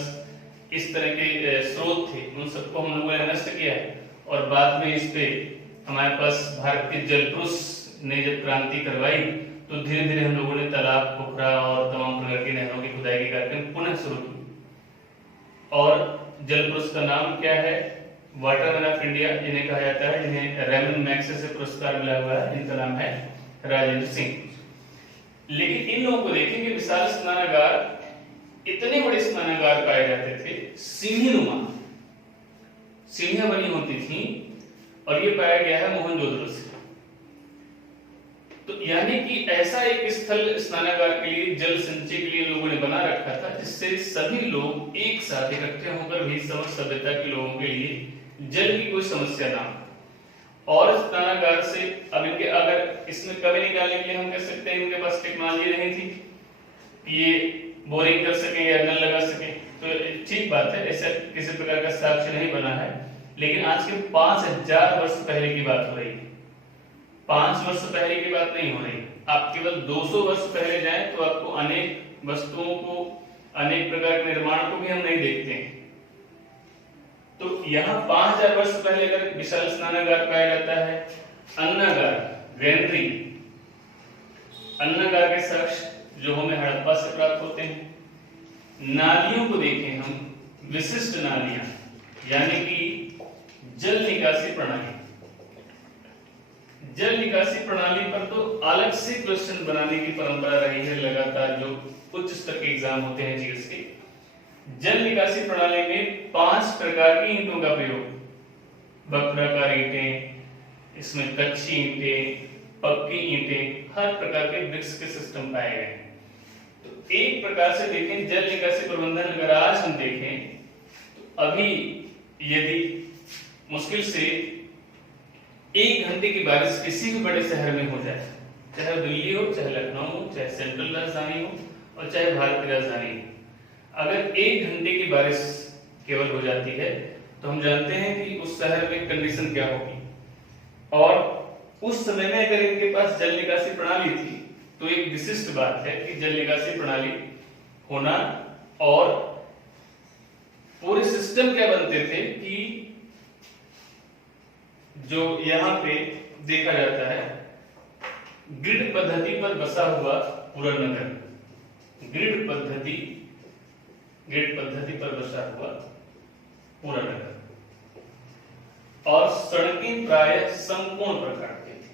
इस तरह के स्रोत थे, उन सबको हम लोगों ने नष्ट किया है। और बाद में इस पे हमारे पास भारतीय जल पुरुष ने जब क्रांति करवाई तो धीरे धीरे हम लोगों ने तालाब, पोखरा और तमाम प्रकार की नहरों की खुदाई के कार्यक्रम पुनः शुरू किए। और जल पुरुष का नाम क्या है? वाटरमैन ऑफ इंडिया जिन्हें कहा जाता है, जिन्हें रेमन मैग्सेसे पुरस्कार मिला हुआ है, जिनका नाम है राजेंद्र सिंह। लेकिन इन लोगों को देखें कि विशाल स्नानागार, इतने बड़े स्नानागार पाए जाते थे, सीढ़ीनुमा सीढ़ियां बनी होती थी, और ये पाया गया है मोहनजोदड़ो से। तो यानी कि ऐसा एक स्थल स्नानागार के लिए, जल संचय के लिए लोगों ने बना रखा था, जिससे सभी लोग एक साथ इकट्ठे होकर भी समस्त सभ्यता के लोगों के लिए जल की कोई समस्या ना हो। और स्नानागार से अब इनके, अगर इसमें कभी निकालने के लिए हम कह सकते हैं इनके पास टेक्नोलॉजी नहीं थी, ये बोरिंग कर सके या नल लगा सके, तो ठीक बात है, ऐसा किसी प्रकार का साक्ष्य नहीं बना है। लेकिन आज के 5000 वर्ष पहले की बात हो रही है, 5 वर्ष पहले की बात नहीं हो रही। आप केवल 200 वर्ष पहले जाएं तो आपको अनेक वस्तुओं को, अनेक प्रकार के निर्माण को भी हम नहीं देखते हैं। तो यहाँ 5000 वर्ष पहले अगर विशाल स्नानागार पाया जाता है, अन्नागार, ग्रेनरी, अन्नागार के साक्ष्य जो हमें हड़प्पा से प्राप्त होते हैं। नालियों को देखें हम, विशिष्ट नालियां, यानी कि जल निकासी प्रणाली। जल निकासी प्रणाली पर तो अलग से क्वेश्चन बनाने की परंपरा रही है लगातार, जो उच्च स्तर के एग्जाम होते हैं जीएस के। जल निकासी प्रणाली में 5 प्रकार की ईंटों का प्रयोग, वक्राकार ईंटें, इसमें कच्ची ईंटें, पक्की ईंटें, हर प्रकार के ब्रिक्स के सिस्टम पाए गए। तो एक प्रकार से देखें, जल निकासी प्रबंधन अगर आज हम देखें तो अभी यदि मुश्किल से 1 घंटे की बारिश किसी भी बड़े शहर में हो जाए, चाहे दिल्ली हो, चाहे लखनऊ हो, चाहे सेंट्रल राजधानी हो और चाहे भारत की राजधानी हो, अगर 1 घंटे की बारिश केवल हो जाती है तो हम जानते हैं कि उस शहर में कंडीशन क्या होगी। और उस समय में अगर इनके पास जल निकासी प्रणाली थी तो एक विशिष्ट बात है कि जल निकासी प्रणाली होना, और पूरे सिस्टम क्या बनते थे कि जो यहाँ पे देखा जाता है, ग्रिड पद्धति पर बसा हुआ पूरा नगर, ग्रिड पद्धति पर बसा हुआ पूरा नगर। और सड़कें प्रायः समकोण प्रकार की थी,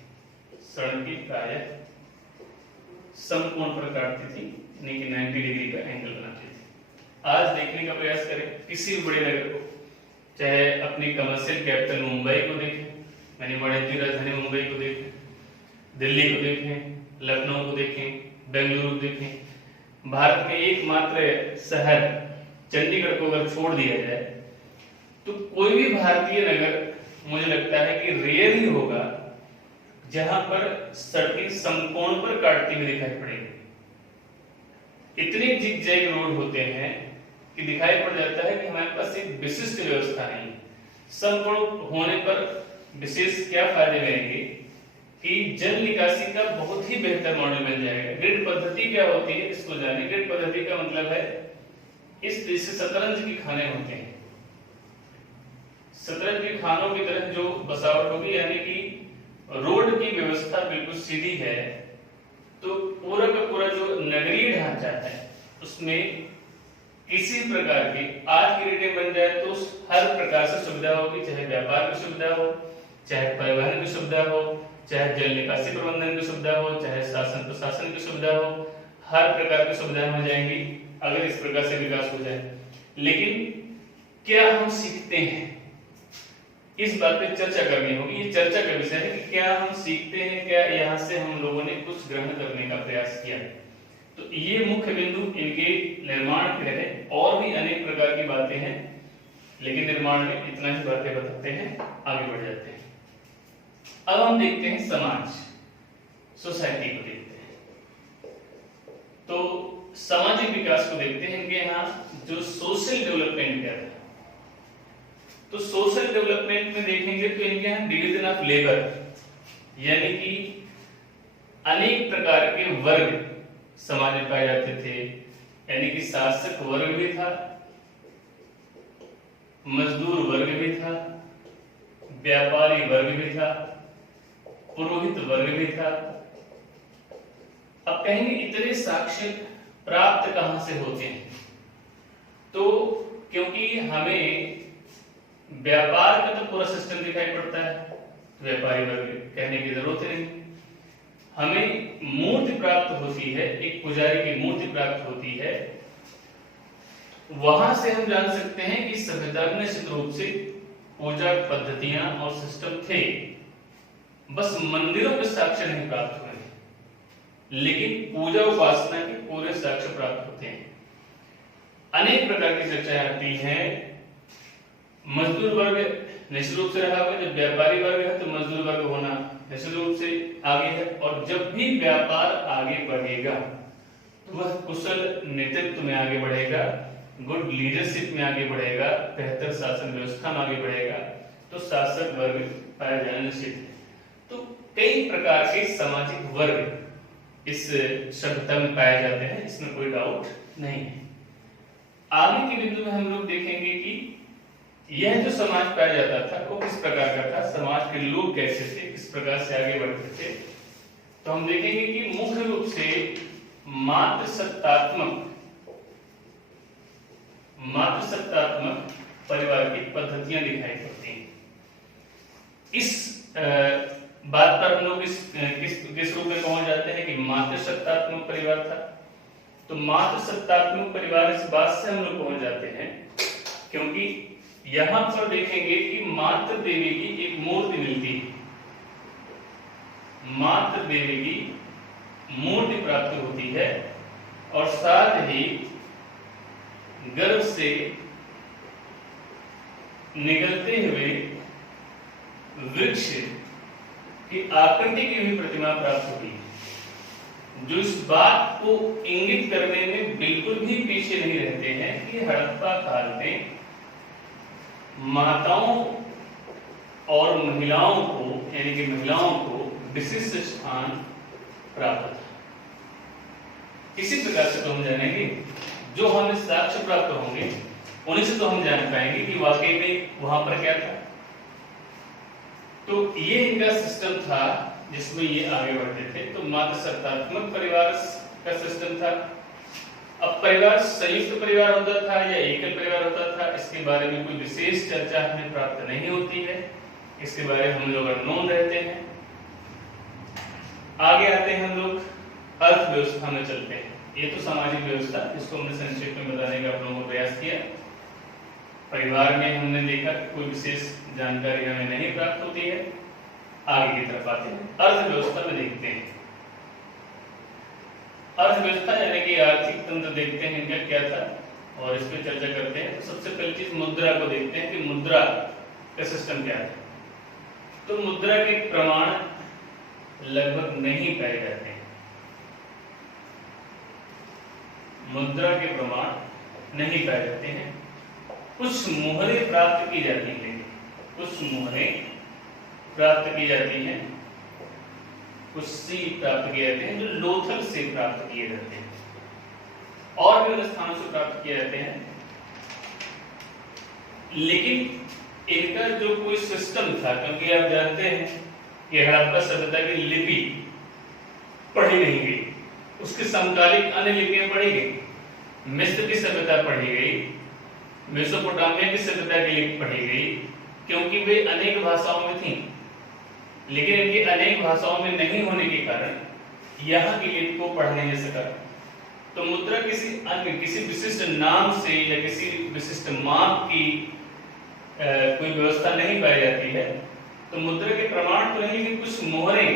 सड़कें प्रायः समकोण प्रकार की थी, यानी कि 90 डिग्री का एंगल बनाती थी। आज देखने का प्रयास करें किसी भी बड़े नगर को, चाहे अपनी कमर्शियल कैपिटल मुंबई को देखें, यानी वाणिज्यिक राजधानी मुंबई को देखें, दिल्ली को देखें, लखनऊ को देखें, बेंगलुरु को देखें, भारत में एकमात्र शहर चंडीगढ़ को अगर छोड़ दिया जाए तो कोई भी भारतीय नगर मुझे लगता है कि रेयर ही होगा जहां पर सड़कें समकोण पर काटती हुई दिखाई पड़ेगी। इतने जिगजैग रोड होते हैं कि दिखाई पड़ जाता है कि हमारे पास एक विशिष्ट व्यवस्था नहीं है। समकोण होने पर विशेष क्या फायदे रहेंगे कि जल निकासी का बहुत ही बेहतर मॉडल बन जाएगा। ग्रिड पद्धति क्या होती है इसको जानिए। ग्रिड पद्धति का मतलब है इस जैसे शतरंज के खाने होते हैं, शतरंज के खानों की तरह जो बसावट होगी, यानी कि रोड की व्यवस्था बिल्कुल सीधी है, तो पूरा का पूरा जो नगरीय ढांचा है उसमें किसी प्रकार की आज की रेटिंग बन जाए तो हर प्रकार से सुविधा होगी, चाहे व्यापार की सुविधा हो, चाहे परिवहन की सुविधा हो, चाहे जल निकासी प्रबंधन की सुविधा हो, चाहे शासन प्रशासन की सुविधा हो, हर प्रकार की सुविधाएं हो जाएंगी अगर इस प्रकार से विकास हो जाए। लेकिन क्या हम सीखते हैं, इस बात पे चर्चा करनी होगी। ये चर्चा का विषय है कि क्या हम सीखते हैं, क्या यहाँ से हम लोगों ने कुछ ग्रहण करने का प्रयास किया। तो ये मुख्य बिंदु इनके निर्माण के रहे, और भी अनेक प्रकार की बातें हैं, लेकिन निर्माण में इतना ही बातें बताते हैं, आगे बढ़ जाते हैं। अब हम देखते हैं समाज, सोसाइटी को देखते हैं। तो सामाजिक विकास को देखते हैं कि यहाँ जो सोशल डेवलपमेंट क्या था, तो सोशल डेवलपमेंट में देखेंगे तो इनके यहाँ डिवीजन ऑफ लेबर, यानी कि अनेक प्रकार के वर्ग समाज में पाए जाते थे, यानी कि शासक वर्ग भी था, मजदूर वर्ग भी था, व्यापारी वर्ग भी था, पुरोहित वर्ग भी था। अब कहेंगे इतने साक्ष्य प्राप्त कहां से होते हैं, तो क्योंकि हमें व्यापार का तो पूरा सिस्टम दिखाई पड़ता है, व्यापारी वर्ग कहने की जरूरत नहीं, हमें मूर्ति प्राप्त होती है, एक पुजारी की मूर्ति प्राप्त होती है, वहां से हम जान सकते हैं कि सभ्यता में निश्चित रूप से पूजा पद्धतियां और सिस्टम थे, बस मंदिरों के साक्ष्य नहीं प्राप्त हुए, लेकिन पूजा उपासना के पूरे साक्ष्य प्राप्त होते हैं। अनेक प्रकार की चर्चाएं आती हैं। मजदूर वर्ग निश्चित रूप से रहा हुआ, जब व्यापारी वर्ग है तो मजदूर वर्ग होना निश्चित रूप से आगे है, और जब भी व्यापार आगे बढ़ेगा तो वह कुशल नेतृत्व में आगे बढ़ेगा, गुड लीडरशिप में आगे बढ़ेगा, बेहतर शासन व्यवस्था में आगे बढ़ेगा, तो शासक वर्ग पाया जाना निश्चित है। तो कई प्रकार के सामाजिक वर्ग इस सभ्यता में पाए जाते हैं, इसमें कोई डाउट नहीं है। आगे के बिंदु में हम लोग देखेंगे कि यह जो समाज पाया जाता था वो किस प्रकार का था, समाज के लोग कैसे थे, किस प्रकार से आगे बढ़ते थे। तो हम देखेंगे कि मुख्य रूप से मातृसत्तात्मक परिवार की पद्धतियां दिखाई पड़ती हैं। इस बात पर हम लोग किस रूप में पहुंच जाते हैं कि मातृसत्तात्मक परिवार था। तो मातृसत्तात्मक परिवार इस बात से हम लोग पहुंच जाते हैं क्योंकि यहां पर देखेंगे कि मातृ देवी की एक मूर्ति मिलती है, मातृ देवी की मूर्ति प्राप्त होती है, और साथ ही गर्भ से निकलते हुए वृक्ष की आकृति की भी प्रतिमा प्राप्त हुई है, जो इस बात को इंगित करने में बिल्कुल भी पीछे नहीं रहते हैं कि हड़प्पा काल में माताओं और महिलाओं को, यानी कि महिलाओं को विशिष्ट स्थान प्राप्त था। इसी प्रकार से तो हम जानेंगे, जो हमें साक्ष्य प्राप्त होंगे उन्हीं से तो हम जान पाएंगे कि वाकई में वहां पर क्या था। तो ये इनका सिस्टम था जिसमें ये आगे बढ़ते थे। तो मातृसत्तात्मक परिवार का सिस्टम था। अब परिवार संयुक्त परिवार होता था या एकल परिवार होता था, इसके बारे में कोई विशेष चर्चा हमें प्राप्त नहीं होती है, इसके बारे में हम लोग अननोन रहते हैं। आगे आते हैं हम लोग अर्थव्यवस्था में चलते हैं। ये तो सामाजिक व्यवस्था, जिसको हमने संक्षेप में बताने का आप लोगों को प्रयास किया। परिवार में हमने देखा कि कोई विशेष जानकारी हमें नहीं प्राप्त होती है। आगे की तरफ आते हैं, अर्थव्यवस्था में देखते हैं। अर्थव्यवस्था यानी कि आर्थिक तंत्र देखते हैं इनका क्या था, और इस पर चर्चा करते हैं। तो सबसे पहली चीज मुद्रा को देखते हैं कि मुद्रा का सिस्टम क्या है। तो मुद्रा के प्रमाण लगभग नहीं पाए जाते हैं। मुद्रा के प्रमाण नहीं पाए जाते हैं। कुछ मोहरें प्राप्त की जाती हैं, कुछ मोहरें प्राप्त की जाती हैं, कुछ सील प्राप्त किए जाते हैं जो लोथल से प्राप्त किए जाते हैं, और भी स्थानों से प्राप्त किए जाते हैं। लेकिन इनका जो कोई सिस्टम था, क्योंकि आप जानते हैं कि हड़प्पा सभ्यता की लिपि पढ़ी नहीं गई, उसके समकालिक अन्य लिपियां पढ़ी गई। मिस्र की सभ्यता पढ़ी गई, मेसोपोटामिया की सभ्यता की लिपि पढ़ी गई, क्योंकि वे अनेक भाषाओं में थी। लेकिन इनकी अनेक भाषाओं में नहीं होने के कारण यहाँ की लिपि को पढ़ नहीं सका। तो मुद्रा किसी अन्य, किसी विशिष्ट नाम से या किसी विशिष्ट माप की कोई व्यवस्था नहीं पाई जाती है। तो मुद्रा के प्रमाण तो नहीं, लेकिन कुछ मोहरें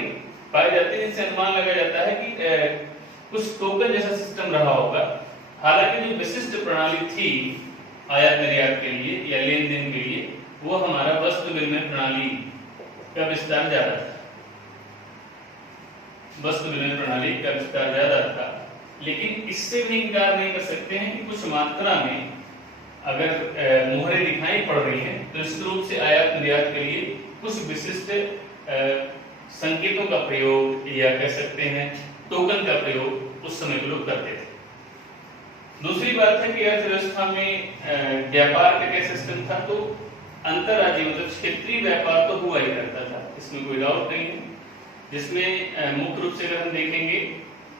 पाए जाते हैं, जिससे अनुमान लगाया जाता है कि कुछ टोकन जैसा सिस्टम रहा होगा। हालांकि जो विशिष्ट प्रणाली थी आयात निर्यात के लिए या लेन देन के लिए, वो हमारा वस्तु विनिमय प्रणाली का विस्तार ज्यादा था। वस्तु विनिमय प्रणाली का विस्तार ज्यादा था, लेकिन इससे भी इनकार नहीं कर सकते हैं कि कुछ मात्रा में अगर मोहरें दिखाई पड़ रही हैं तो निश्चित रूप से आयात निर्यात के लिए कुछ विशिष्ट संकेतों का प्रयोग या कह सकते हैं टोकन का प्रयोग उस समय के लोग करते थे। दूसरी बात है कि अर्थव्यवस्था में व्यापार का क्या सिस्टम था, तो अंतरराज्यीय मतलब क्षेत्रीय व्यापार तो हुआ ही करता था, इसमें कोई डाउट नहीं है। जिसमें मुख्य रूप से अगर हम देखेंगे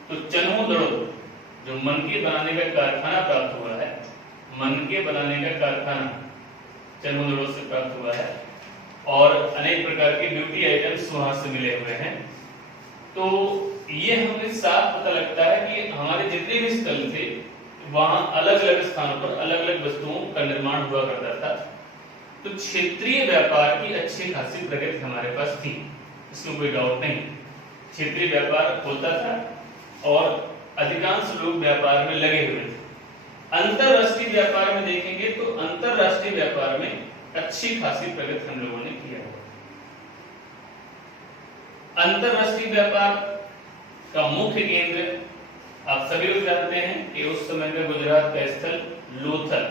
तो चन्हो दड़ो जो मनके बनाने का कारखाना प्राप्त हुआ है, मनके बनाने का कारखाना चन्हो दड़ो से प्राप्त हुआ है और अनेक प्रकार के ब्यूटी आइटम्स वहां से मिले हुए हैं। तो ये हमें साफ पता लगता है कि हमारे जितने भी स्थल थे वहां अलग अलग स्थानों पर अलग अलग वस्तुओं का निर्माण हुआ करता था। तो क्षेत्रीय व्यापार की अच्छी खासी प्रगति हमारे पास थी, इसमें कोई डाउट नहीं। क्षेत्रीय व्यापार होता था और अधिकांश लोग व्यापार में लगे हुए थे। अंतरराष्ट्रीय व्यापार में देखेंगे तो अंतरराष्ट्रीय व्यापार में अच्छी खासी प्रगति हम लोगों ने किया है। अंतरराष्ट्रीय व्यापार का मुख्य केंद्र आप सभी लोग जानते हैं कि उस समय में गुजरात का स्थल लोथल।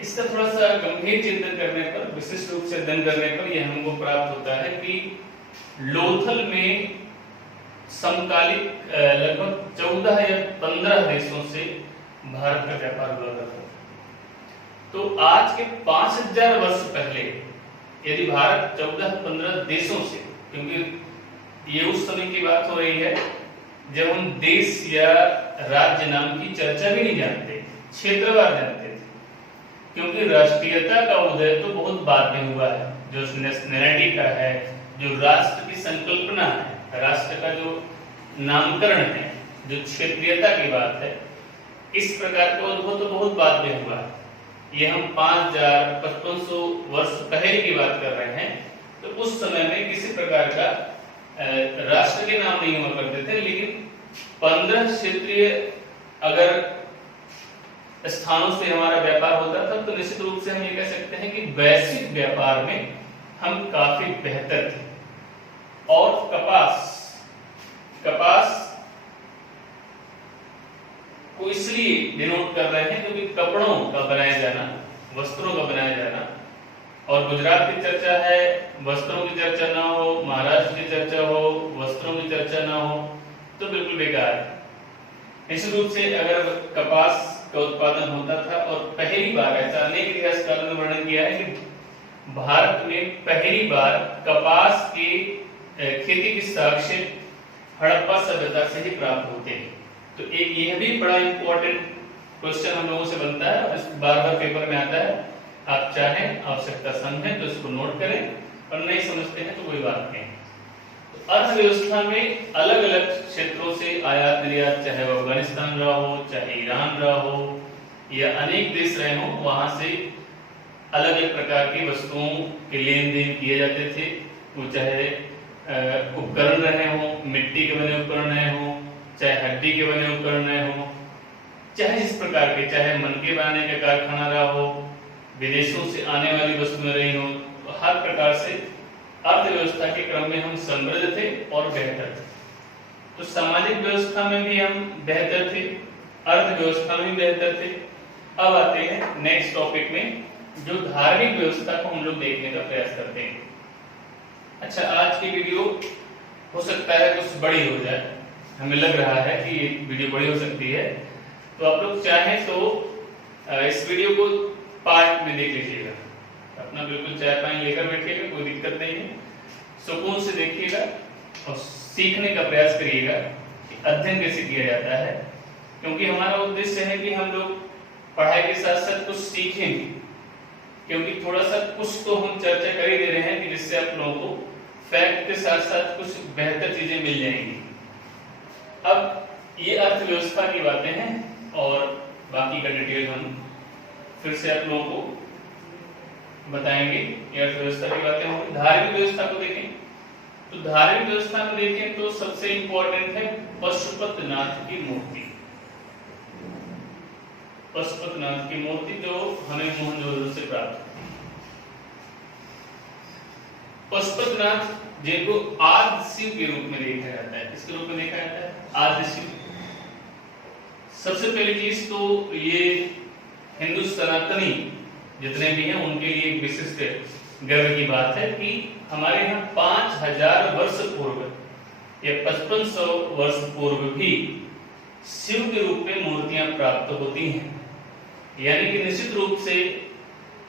इसका थोड़ा सा गंभीर चिंतन करने पर, विशिष्ट रूप से अध्ययन करने पर यह हमको प्राप्त होता है कि लोथल में समकालिक लगभग 14 या 15 देशों से भारत का व्यापार हुआ करता था। तो आज के 5000 वर्ष पहले यदि भारत 14-15 देशों से, क्योंकि ये उस समय की बात हो रही है जब हम देश या राज्य नाम की चर्चा भी नहीं जानते, क्षेत्रवार जानते थे, क्योंकि राष्ट्रीयता का उदय तो बहुत बाद में हुआ है। जो नेशनैलिटी का है, जो राष्ट्र की संकल्पना है, राष्ट्र का जो नामकरण है, जो क्षेत्रीयता की बात है, इस प्रकार का उद्भव तो बहुत बाद में हुआ है। ये हम 5500 वर्ष पहले की बात कर रहे हैं। तो उस समय में किसी प्रकार का राष्ट्र के नाम नहीं हुआ करते थे, लेकिन 15 क्षेत्रीय अगर स्थानों से हमारा व्यापार होता था तो निश्चित रूप से हम ये कह सकते हैं कि वैश्विक व्यापार में हम काफी बेहतर थे। और कपास को इसलिए डिनोट कर रहे हैं क्योंकि कपड़ों का बनाया जाना, वस्त्रों का बनाया जाना, और गुजरात की चर्चा है, वस्त्रों की चर्चा ना हो, महाराष्ट्र की चर्चा हो, वस्त्रों की चर्चा ना हो, तो बिल्कुल बेकार है। इस रूप से अगर कपास का उत्पादन होता था, और पहली बार ऐसा अनेक इतिहासकारों ने वर्णन किया है कि भारत में पहली बार कपास की खेती की साक्ष्य हड़प्पा सभ्यता से ही प्राप्त होते हैं। तो एक यह भी बड़ा इंपॉर्टेंट क्वेश्चन हम लोगों से बनता है और बार बार पेपर में आता है। आप चाहें, आवश्यकता समझें तो इसको नोट करें, और नहीं समझते हैं तो कोई बात नहीं। तो अर्थव्यवस्था में अलग अलग क्षेत्रों से आयात निर्यात, चाहे वो अफगानिस्तान रहा हो, चाहे ईरान रहा हो, या अनेक देश रहे हो, वहां से अलग अलग प्रकार की वस्तुओं के लेन देन किए जाते थे। वो चाहे उपकरण रहे हो, मिट्टी के बने उपकरण रहे हो, चाहे हड्डी के बने उपकरण रहे हो, चाहे जिस प्रकार के, चाहे मनके बनाने का कारखाना रहा हो, विदेशों से आने वाली वस्तुएं रही हो, तो हर प्रकार से अर्थव्यवस्था के क्रम में हम समृद्ध थे और बेहतर थे। तो सामाजिक व्यवस्था में भी हम बेहतर थे, अर्थव्यवस्था में भी बेहतर थे। अब आते हैं नेक्स्ट टॉपिक में, जो धार्मिक व्यवस्था को हम लोग देखने का प्रयास करते हैं। अच्छा, आज की वीडियो हो सकता है कुछ बड़ी हो जाए, हमें लग रहा है कि ये वीडियो बड़ी हो सकती है, तो आप लोग चाहें तो इस वीडियो को पार्ट में देख लीजिएगा। अपना बिल्कुल चाय पानी लेकर बैठिएगा, कोई दिक्कत नहीं है, सुकून से देखिएगा और सीखने का प्रयास करिएगा कि अध्ययन कैसे किया जाता है। क्योंकि हमारा उद्देश्य है कि हम लोग पढ़ाई के साथ साथ कुछ सीखें, क्योंकि थोड़ा सा कुछ तो हम चर्चा कर ही दे रहे हैं कि जिससे आप लोगों को फैक्ट के साथ साथ कुछ बेहतर चीजें मिल जाएंगी। अब ये अर्थव्यवस्था की बातें हैं और बाकी का डिटेल हम फिर से आप लोगों को बताएंगे। ये अर्थव्यवस्था की बातें होंगी। धार्मिक व्यवस्था को देखें तो धार्मिक व्यवस्था को देखें तो सबसे इंपॉर्टेंट है पशुपतिनाथ की मूर्ति। पशुपतिनाथ की मूर्ति जो हमें मोहनजोदड़ो से प्राप्त हुई। पशुपतिनाथ जिनको आदि शिव के रूप में देखा जाता है। किसके रूप में देखा जाता है? आदि शिव। सबसे पहली चीज तो ये हिंदू सनातनी जितने भी हैं उनके लिए एक विशिष्ट गर्व की बात है कि हमारे यहाँ 5000 वर्ष पूर्व या 5500 वर्ष पूर्व भी शिव के रूप में मूर्तियां प्राप्त होती हैं। यानी कि निश्चित रूप से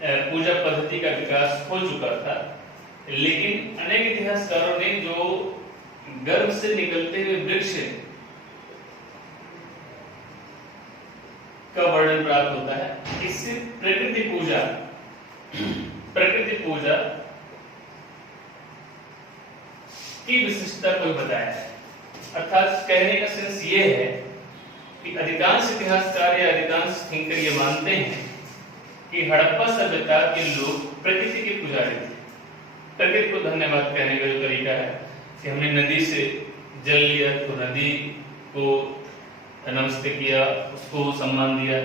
पूजा पद्धति का विकास हो चुका था, लेकिन अनेक इतिहासकारों ने जो गर्भ से निकलते हुए वृक्ष का वर्णन प्राप्त होता है, इससे प्रकृति पूजा की विशिष्टता को बताया है। अर्थात कहने का सेंस ये है कि अधिकांश इतिहासकार या अधिकांश थिंकर ये मानते हैं कि हड़प्पा सभ्यता के लोग प्रकृति के पुजारी थे। प्रकृति को धन्यवाद कहने का जो तरीका है कि हमने नदी से जल लिया तो नदी को नमस्ते किया, उसको सम्मान दिया,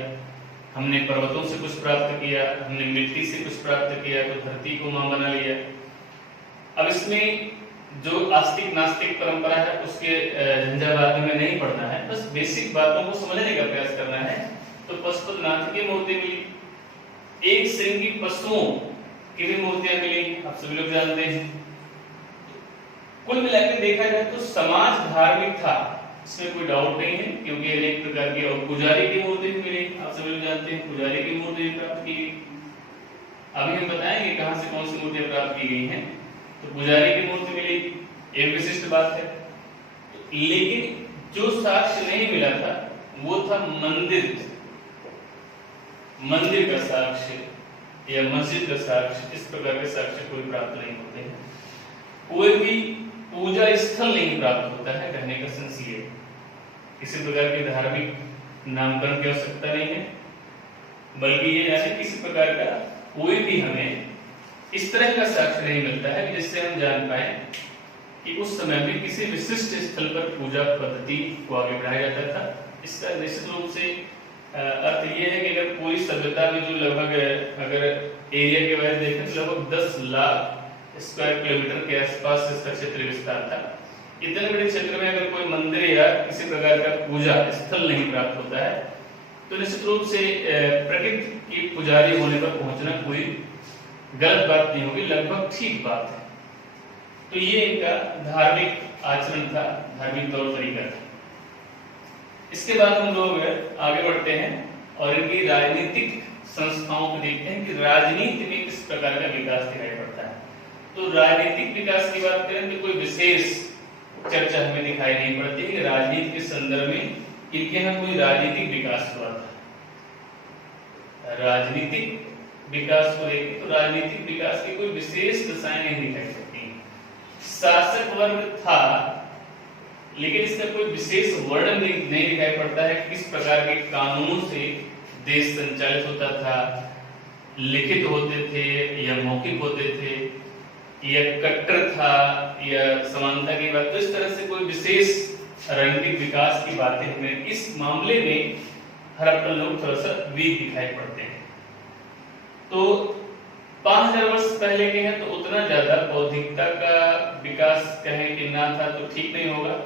हमने पर्वतों से कुछ प्राप्त किया, हमने मिट्टी से कुछ प्राप्त किया तो धरती को मां बना लिया। अब इसमें जो आस्तिक नास्तिक परंपरा है उसके झंझावात में नहीं पड़ना है, बस बेसिक बातों को समझने का प्रयास करना है। तो पशुपतिनाथ की मूर्ति मिली, एक श्रृंगी पशुओं की भी मूर्तियां मिली, आप सभी लोग जानते हैं। कुल मिलाकर देखा जाए तो समाज धार्मिक था, इसमें कोई डाउट नहीं है, क्योंकि अनेक प्रकार की और पुजारी की मूर्ति भी मिली, आप सभी लोग जानते हैं पुजारी की मूर्ति भी प्राप्त की गई। अभी हम बताएंगे कहां से कौन सी मूर्तियां प्राप्त की गई हैं। तो पुजारी की मूर्ति मिली, एक विशिष्ट बात है। लेकिन जो साक्ष्य नहीं मिला था वो था मंदिर का साक्ष्य या मस्जिद का साक्ष्य। इस प्रकार के साक्ष्य कोई प्राप्त नहीं होते हैं, कोई भी पूजा स्थल नहीं प्राप्त होता है। कहने का सेंस ये किसी प्रकार के धार्मिक नामकरण की आवश्यकता नहीं है, बल्कि ये ऐसे किसी प्रकार का कोई भी हमें इस तरह का साक्ष्य नहीं मिलता है जिससे हम जान पाए कि उस समय में किसी विशिष्ट स्थल पर पूजा पद्धति को आगे बढ़ाया जाता था। इसका निश्चित रूप से अर्थ ये है कि अगर पूरी सभ्यता में जो लगभग अगर एरिया के बारे में देखें तो लगभग 10 लाख स्क्वायर किलोमीटर के आसपास इसका क्षेत्र विस्तार था। इतने बड़े क्षेत्र में अगर कोई मंदिर या किसी प्रकार का पूजा स्थल नहीं प्राप्त होता है तो निश्चित रूप से प्रकृति की पुजारी होने पर पहुंचना कोई गलत बात नहीं होगी, लगभग ठीक बात है। तो ये इनका धार्मिक आचरण था, धार्मिक तौर तरीका था। इसके बाद हम लोग आगे बढ़ते हैं और इनकी राजनीतिक संस्थाओं को देखते हैं कि राजनीति में किस प्रकार का विकास दिखाई पड़ता है। तो राजनीतिक विकास की बात करें तो कोई विशेष चर्चा हमें दिखाई नहीं पड़ती कि राजनीति के संदर्भ में इनके यहाँ कोई राजनीतिक विकास हुआ था। राजनीतिक विकास को देखें तो राजनीतिक विकास की कोई विशेष दशाएं नहीं दिखाई पड़ती। शासक वर्ग था लेकिन इसका कोई विशेष वर्णन नहीं दिखाई पड़ता है किस प्रकार के कानूनों से देश संचालित होता था, लिखित होते थे या मौखिक होते थे या कट्टर था या समानता की बात। तो इस तरह से कोई विशेष राजनीतिक विकास की बातें हमें इस मामले में हड़प्पन लोग थोड़ा सा वीक दिखाई पड़ते हैं। तो 5000 वर्ष पहले के हैं तो उतना ज्यादा बौद्धिकता का विकास कहें कि ना था तो ठीक नहीं होगा,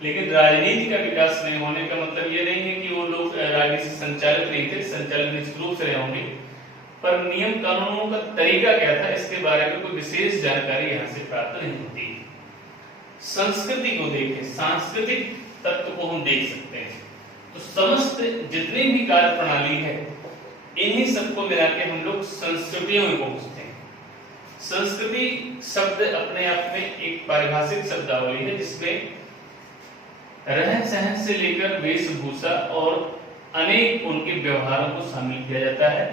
लेकिन राजनीति का विकास नहीं होने का मतलब ये नहीं है कि वो लोग राजनीति से संचालित नहीं थे, संचालित निश्चित रूप से रहे होंगे, पर नियम कानूनों का तरीका क्या था इसके बारे में कोई विशेष जानकारी यहाँ से प्राप्त नहीं होती। संस्कृति को देखें, सांस्कृतिक तत्व को हम देख सकते हैं। तो समस्त जितनी भी कार्य प्रणाली है इन्हीं सबको मिला के हम लोग संस्कृतियों में पहुंचते हैं। संस्कृति शब्द अपने आप में एक पारिभाषिक शब्दावली है जिसमें रहन सहन से लेकर वेशभूषा और अनेक उनके व्यवहारों को शामिल किया जाता है।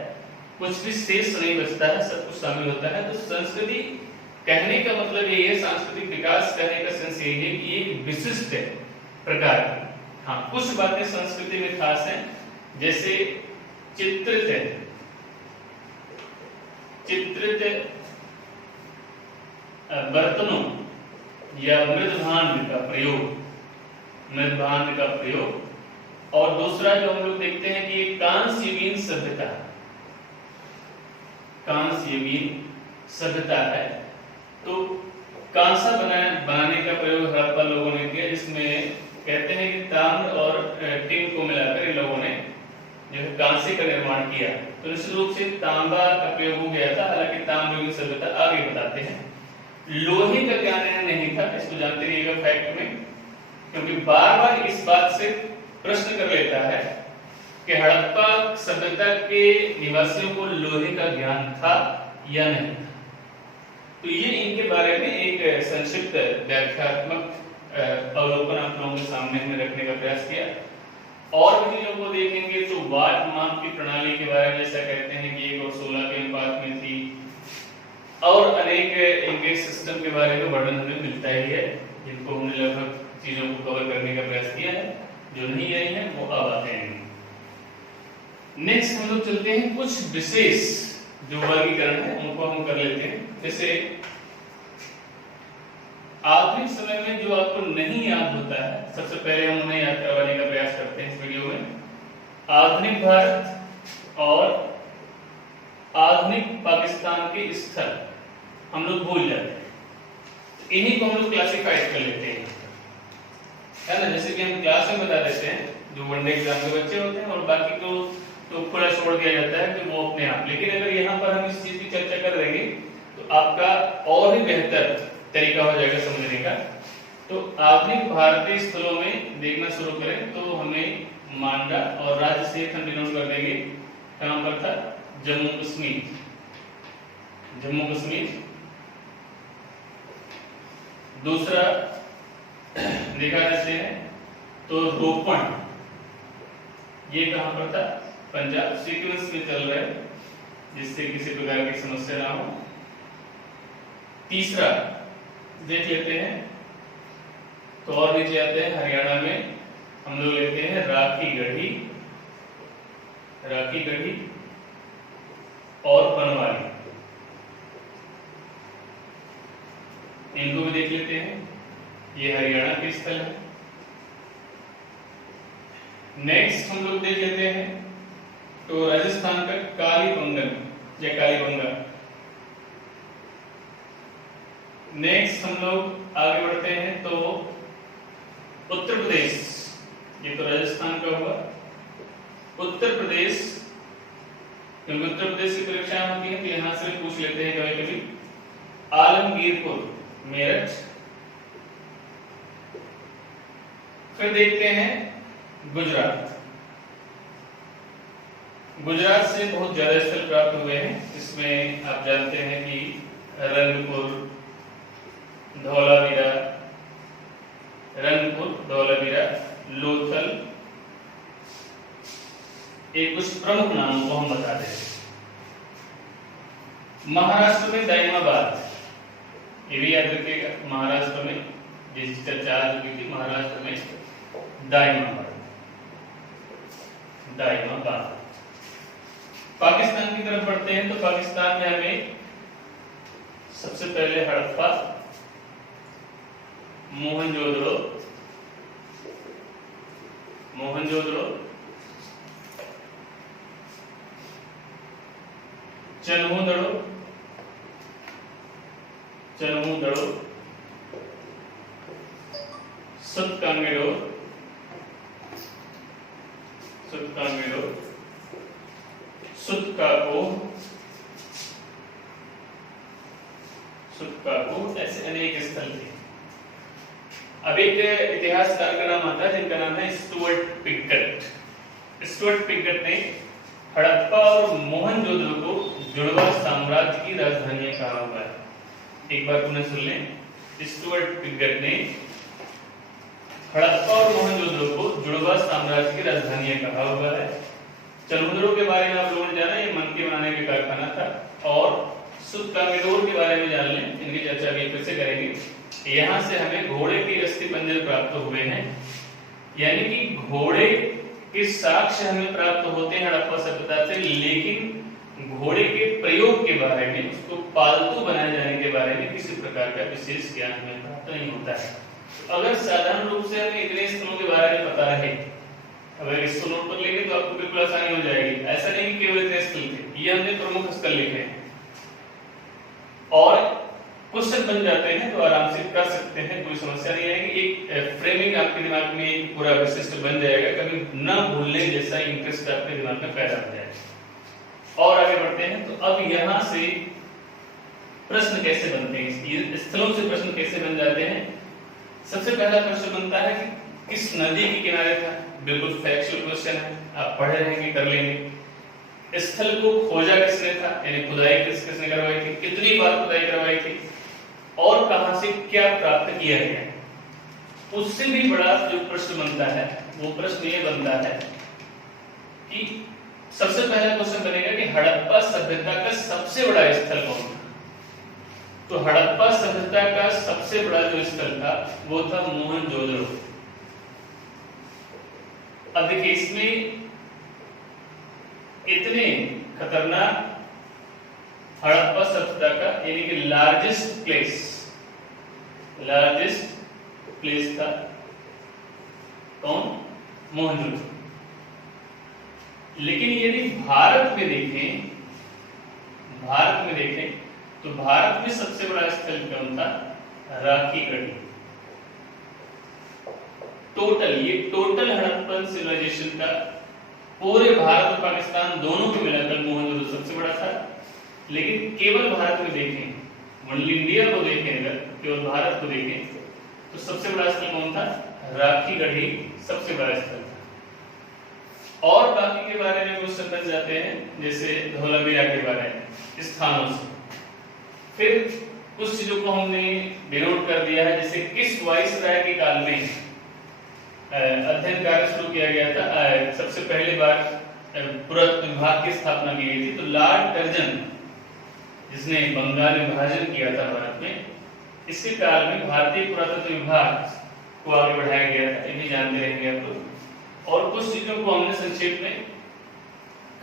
कुछ भी शेष नहीं बचता है, सब कुछ शामिल होता है। तो संस्कृति कहने का मतलब यही है, सांस्कृतिक विकास कहने का सेंस यही है कि एक विशिष्ट प्रकार की, हाँ कुछ बातें संस्कृति में खास हैं, जैसे चित्रित बर्तनों या मृदभांड का प्रयोग, और दूसरा जो हम लोग देखते हैं कि कांस्य युगीन सभ्यता है। तो बनाने का प्रयोग हड़प्पा लोगों ने किया, जिसमें कहते हैं कि ताम्र और टिन को मिलाकर इन लोगों ने जो है कांसे का निर्माण किया। तो निश्चित रूप से तांबा का प्रयोग हो गया था, हालांकि ताम्र की सभ्यता आगे बताते हैं। लोहे का ज्ञान यहाँ नहीं था, इसको जानते रहिएगा फैक्ट में, क्योंकि बार बार इस बात से प्रश्न कर लेता है कि हड़प्पा सभ्यता के निवासियों को लोहे का ज्ञान था या नहीं था। तो ये इनके बारे में एक संक्षिप्त व्याख्यात्मक अवलोकन आप लोगों के सामने में रखने का प्रयास किया। और भी चीजों को देखेंगे तो वाट माप की प्रणाली के बारे में ऐसा कहते हैं कि 1 और 16 के अनुपात में थी, और अनेक इनके सिस्टम के बारे में वर्णन हमें मिलता ही है, जिनको हमने लगभग चीजों को कवर करने का प्रयास किया है। जो नहीं आई है वो अब आते हैं। नेक्स्ट हम लोग चलते हैं कुछ विशेष जो वर्गीकरण है उनको हम कर लेते हैं। जैसे आधुनिक समय में जो आपको नहीं याद होता है, सबसे पहले हम उन्हें याद करवाने का प्रयास करते हैं इस वीडियो में। आधुनिक भारत और आधुनिक पाकिस्तान के स्थल हम लोग भूल जाते हैं, इन्हीं को हम लोग क्लासिफाइड कर लेते हैं, है ना। जैसे कि हम क्लास में बता देते हैं जो वनडे एग्जाम के बच्चे होते हैं, और बाकी को तो खुला छोड़ दिया जाता है कि वो अपने आप। लेकिन अगर यहाँ पर हम इस चीज की चर्चा कर देंगे तो आपका और भी बेहतर तरीका हो जाएगा समझने का। तो आधुनिक भारतीय स्थलों में देखना शुरू करें तो हमें मांडा और राज्य से हम डिनोट कर देंगे, कहां पर था, जम्मू कश्मीर। जम्मू कश्मीर। दूसरा देखा जाते हैं तो रोपण, ये कहां पर था, पंजाब। सीक्वेंस में चल रहा है जिससे किसी प्रकार की समस्या ना हो। तीसरा देख लेते हैं तो और नीचे आते हैं, हरियाणा में हम लोग लेते हैं राखी गढ़ी, राखी गढ़ी और बनवारी, इनको भी देख लेते हैं। ये हरियाणा के स्थल है। नेक्स्ट हम लोग देख लेते हैं तो राजस्थान का कालीबंगन या कालीबंगा। नेक्स्ट हम लोग आगे बढ़ते हैं तो उत्तर प्रदेश, ये तो राजस्थान का हुआ। उत्तर प्रदेश, क्योंकि उत्तर प्रदेश की परीक्षाएं होती हैं तो यहां से पूछ लेते हैं कभी कभी। आलमगीरपुर, मेरठ। फिर देखते हैं गुजरात। गुजरात से बहुत ज्यादा स्थल प्राप्त हुए हैं। इसमें आप जानते हैं कि रंगपुर, धौलावीरा, लोथल, एक कुछ प्रमुख नामों को हम बता दें। महाराष्ट्र में दाइमाबाद, ये भी याद रखिएगा, महाराष्ट्र में जिस चर्चा आ चुकी थी, महाराष्ट्र में दाइमाबाद। पाकिस्तान की तरफ बढ़ते हैं तो पाकिस्तान में हमें सबसे पहले हड़प्पा, मोहनजोदड़ो, चन्हूदड़ो, सुतकांगेडोर, सुतकाको, ऐसे अनेक स्थल थे। अब एक इतिहासकार का नाम आता है जिनका नाम है स्टुअर्ट पिगट। स्टुअर्ट पिगट ने हड़प्पा और मोहनजोदड़ो को जुड़वा साम्राज्य की राजधानी कहा हुआ है। एक बार पुनः सुन लें, स्टुअर्ट पिगट ने हड़प्पा और मोहनजोदड़ो को जुड़वा साम्राज्य की राजधानी कहा हुआ है। चन्हूदड़ो के बारे में आप लोगों ने जाना, ये मनके बनाने का कारखाना था। और सुतकांगेडोर के बारे में जान लें, इनकी चर्चा भी फिर से करेंगे। यहाँ से हमें घोड़े के अस्थि पंजर प्राप्त हुए हैं, यानी कि घोड़े के साक्ष्य हमें प्राप्त होते हैं हड़प्पा सभ्यता से, लेकिन घोड़े के प्रयोग के बारे में, उसको पालतू बनाए जाने के बारे में किसी प्रकार का विशेष ज्ञान हमें प्राप्त नहीं होता है। अगर साधारण रूप से हमें इतने स्थलों के बारे में पता रहे, अगर इसको नोट कर लेंगे तो आपको बिल्कुल आसानी हो जाएगी। ऐसा नहीं कि केवल इतने स्थल थे, ये हमने प्रमुख स्थल लिखे हैं। और क्वेश्चन बन जाते हैं तो आराम से कर सकते हैं, कोई समस्या नहीं आएगी। एक फ्रेमिंग आपके दिमाग में एक पूरा विशिष्ट बन जाएगा, कभी न भूलने जैसा इंटरेस्ट आपके दिमाग में पैदा हो जाएगा। और आगे बढ़ते हैं तो अब यहाँ से प्रश्न कैसे बनते हैं, स्थलों से प्रश्न कैसे बन जाते हैं। सबसे पहला प्रश्न बनता है कि किस नदी के किनारे था, बिल्कुल फैक्चुअल क्वेश्चन है, आप पढ़े रहेंगे कर लेंगे। स्थल को खोजा किसने था, यानी खुदाई किसने करवाई थी, कितनी बार खुदाई करवाई थी, और कहां से क्या प्राप्त किया गया। उससे भी बड़ा जो प्रश्न बनता है वो प्रश्न ये बनता है कि सबसे पहला क्वेश्चन बनेगा कि हड़प्पा सभ्यता का सबसे बड़ा स्थल कौन था। तो हड़प्पा सभ्यता का सबसे बड़ा जो स्थल था वो था मोहनजोदड़ो। अब देखिए इसमें इतने खतरनाक हड़प्पा सभ्यता का यानी कि लार्जेस्ट प्लेस था कौन, मोहनजोदड़ो। लेकिन यदि भारत में देखें तो भारत में सबसे बड़ा स्थल कौन था, राखी गढ़ी। टोटल हड़प्पन सिविलाइजेशन का पूरे भारत और पाकिस्तान दोनों को मिलाकर मोहनजोदड़ो सबसे बड़ा था। लेकिन केवल भारत में देखें, वर्ल्ड इंडिया को देखें, अगर केवल भारत को देखें तो सबसे बड़ा स्थल कौन था, राखी गढ़ी सबसे बड़ा स्थल था। और बाकी के बारे में क्वेश्चन बन जाते हैं, जैसे धौलावीरा के बारे में स्थानों से। फिर कुछ चीजों को हमने डिनोट कर दिया है, जैसे किस वाइसराय के काल में अध्ययन कार्य शुरू किया गया था। सबसे पहली बार पुरातत्व विभाग की स्थापना की गई थी, तो लॉर्ड कर्जन जिसने बंगाल विभाजन किया था भारत में, इसके काल में भारतीय पुरातत्व विभाग को आगे बढ़ाया गया था, ये भी जानते रहेंगे आप लोग। और कुछ चीजों को हमने संक्षेप में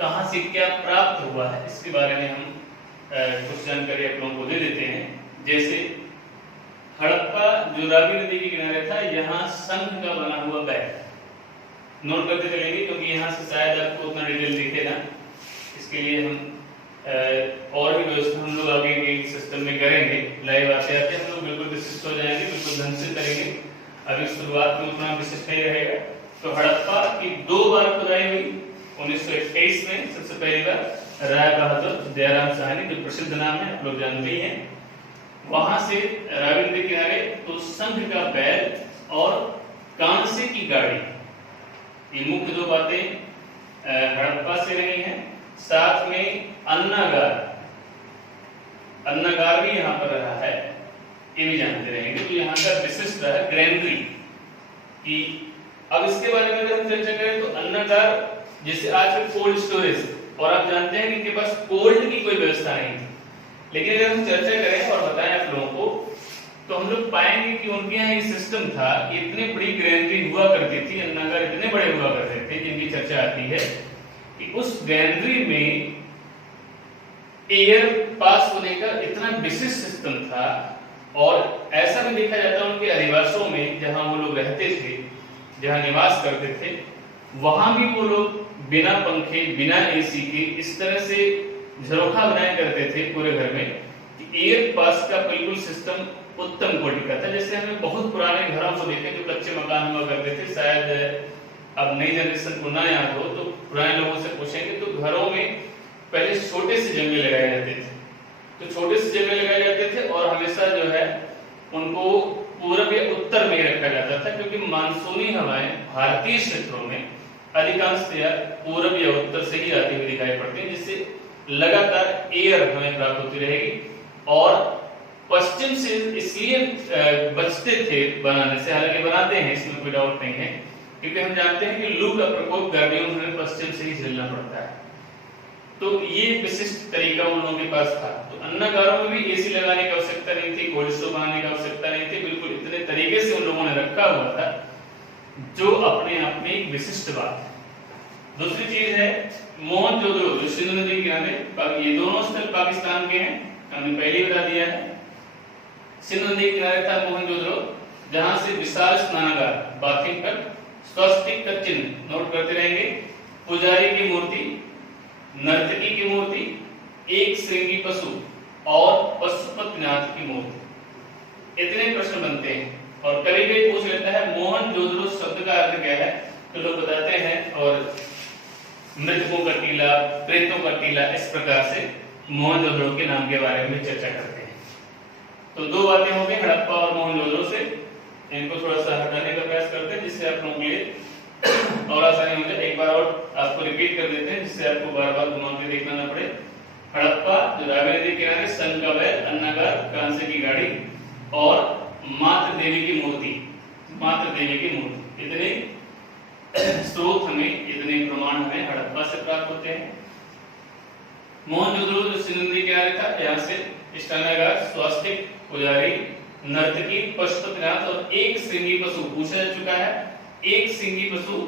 कहां से क्या प्राप्त हुआ है इसके बारे में हम कुछ जानकारी आप लोगों को दे देते हैं। जैसे हड़प्पा जो रावी नदी के किनारे था, यहाँ शंख का बना हुआ बैग नोट करते चलेंगे, क्योंकि यहाँ से शायद आपको उतना डिटेल दिखे ना, इसके लिए हम और भी व्यवस्था हम लोग आगे के सिस्टम में करेंगे। लाइव आते आते हम लोग बिल्कुल विशिष्ट हो जाएंगे, बिल्कुल ढंग से करेंगे। अभी शुरुआत में उतना विशिष्ट नहीं रहेगा। तो हड़प्पा की 2 बार खुदाई हुई, 1921 में सबसे पहली बार राय बहादुर दयाराम साहनी, जो प्रसिद्ध नाम है आप लोग जानते ही हैं, वहां से रावी नदी किनारे तो शंख का बैल और कांसे की गाड़ी, ये मुख्य 2 बातें हड़प्पा से रही हैं। साथ में अन्नागार भी यहाँ पर रहा है, ये भी जानते रहेंगे। तो यहाँ का विशिष्ट रहा ग्रेनरी की। अब इसके बारे में अगर हम चर्चा करें तो अन्नागार जैसे आज के कोल्ड स्टोरेज, और आप जानते हैं कि इनके पास कोल्ड की कोई व्यवस्था नहीं थी। लेकिन अगर हम चर्चा करें और बताएं आप लोगों को तो हम लोग पाएंगे कि उनके यहाँ ये सिस्टम था कि इतनी बड़ी ग्रेनरी हुआ करती थी, अन्नागार इतने बड़े हुआ करते थे जिनकी चर्चा आती है कि उस ग्रेनरी में एयर पास होने का इतना विशिष्ट सिस्टम था। और ऐसा भी देखा जाता है उनके अधिवासों में, जहां वो लोग रहते थे, जहां निवास करते थे, वहां भी वो लोग बिना पंखे बिना एसी के इस तरह से झरोखा बनाया करते थे पूरे घर में कि एयर पास का बिल्कुल सिस्टम उत्तम कोटि का था। जैसे हमें बहुत पुराने घरों को देखें जो कच्चे मकान हुआ करते थे, शायद अब नई जनरेशन को ना याद हो तो पुराने लोगों से पूछेंगे तो घरों में पहले छोटे से जंगले लगाए जाते थे। तो छोटे से जंगले लगाए जाते थे और हमेशा जो है उनको पूर्व या उत्तर में रखा जाता था, क्योंकि मानसूनी हवाएं भारतीय क्षेत्रों में अधिकांशतया पूर्व या उत्तर से ही आती हुई दिखाई पड़ती है, जिससे लगातार एयर हमें प्राप्त होती रहेगी। और पश्चिम से इसलिए बचते थे बनाने से, हालांकि बनाते हैं इसमें कोई डाउट नहीं है, क्योंकि हम जानते हैं कि लू का प्रकोप गर्मियों में हमें पश्चिम से ही झेलना पड़ता है। तो ये विशिष्ट तरीका उन लोगों के पास था। तो अन्नागारों में भी एसी लगाने की आवश्यकता नहीं थी, कोल्ड स्टोर बनाने की आवश्यकता नहीं थी, बिल्कुल इतने तरीके से उन लोगों ने रखा हुआ था, जो अपने आप में एक विशिष्ट बात है। दूसरी चीज है मोहनजोदड़ो, जो सिंधु नदी के किनारे, ये दोनों स्थल पाकिस्तान के हैं, हमने पहले ही बता दिया है। सिंधु नदी के किनारे था मोहनजोदड़ो, जहां से विशाल स्नानागार, बाथिंग पर स्वस्तिक का चिन्ह नोट करते रहेंगे, पुजारी की मूर्ति, नर्तकी की मूर्ति, एक श्रृंगी पशु और पशुपतिनाथ की मूर्ति। इतने प्रश्न बनते हैं और कभी कभी पूछ लेता है मोहनजोदड़ो शब्द का अर्थ क्या है, तो लोग बताते हैं और मृतकों का टीला, प्रेतों का टीला, इस प्रकार से मोहनजोदड़ो के नाम के बारे में चर्चा करते हैं। तो दो बातें हो गई हड़प्पा और मोहनजोदड़ो से, इनको थोड़ा सा हटाने का प्रयास करते हैं जिससे आप लोगों के लिए और आसानी हो जाए। एक बार और आपको रिपीट कर देते हैं जिससे आपको बार बार घुमा के देखना ना पड़े। हड़प्पा जो रावी नदी के किनारे, सन का बैल, अन्नागार, कांसे की गाड़ी और मातृ देवी की मूर्ति, मातृ देवी की मूर्ति, इतने स्रोत हमें, इतने प्रमाण हमें हड़प्पा से प्राप्त होते हैं। मोहनजोदड़ो जो सिंधु नदी के किनारे था, यहाँ से स्नानागार, स्वास्तिक, पुजारी, नर्तकी, पशुपतिनाथ और एक सिंगी पशु पूछा जा चुका है, एक सिंगी पशु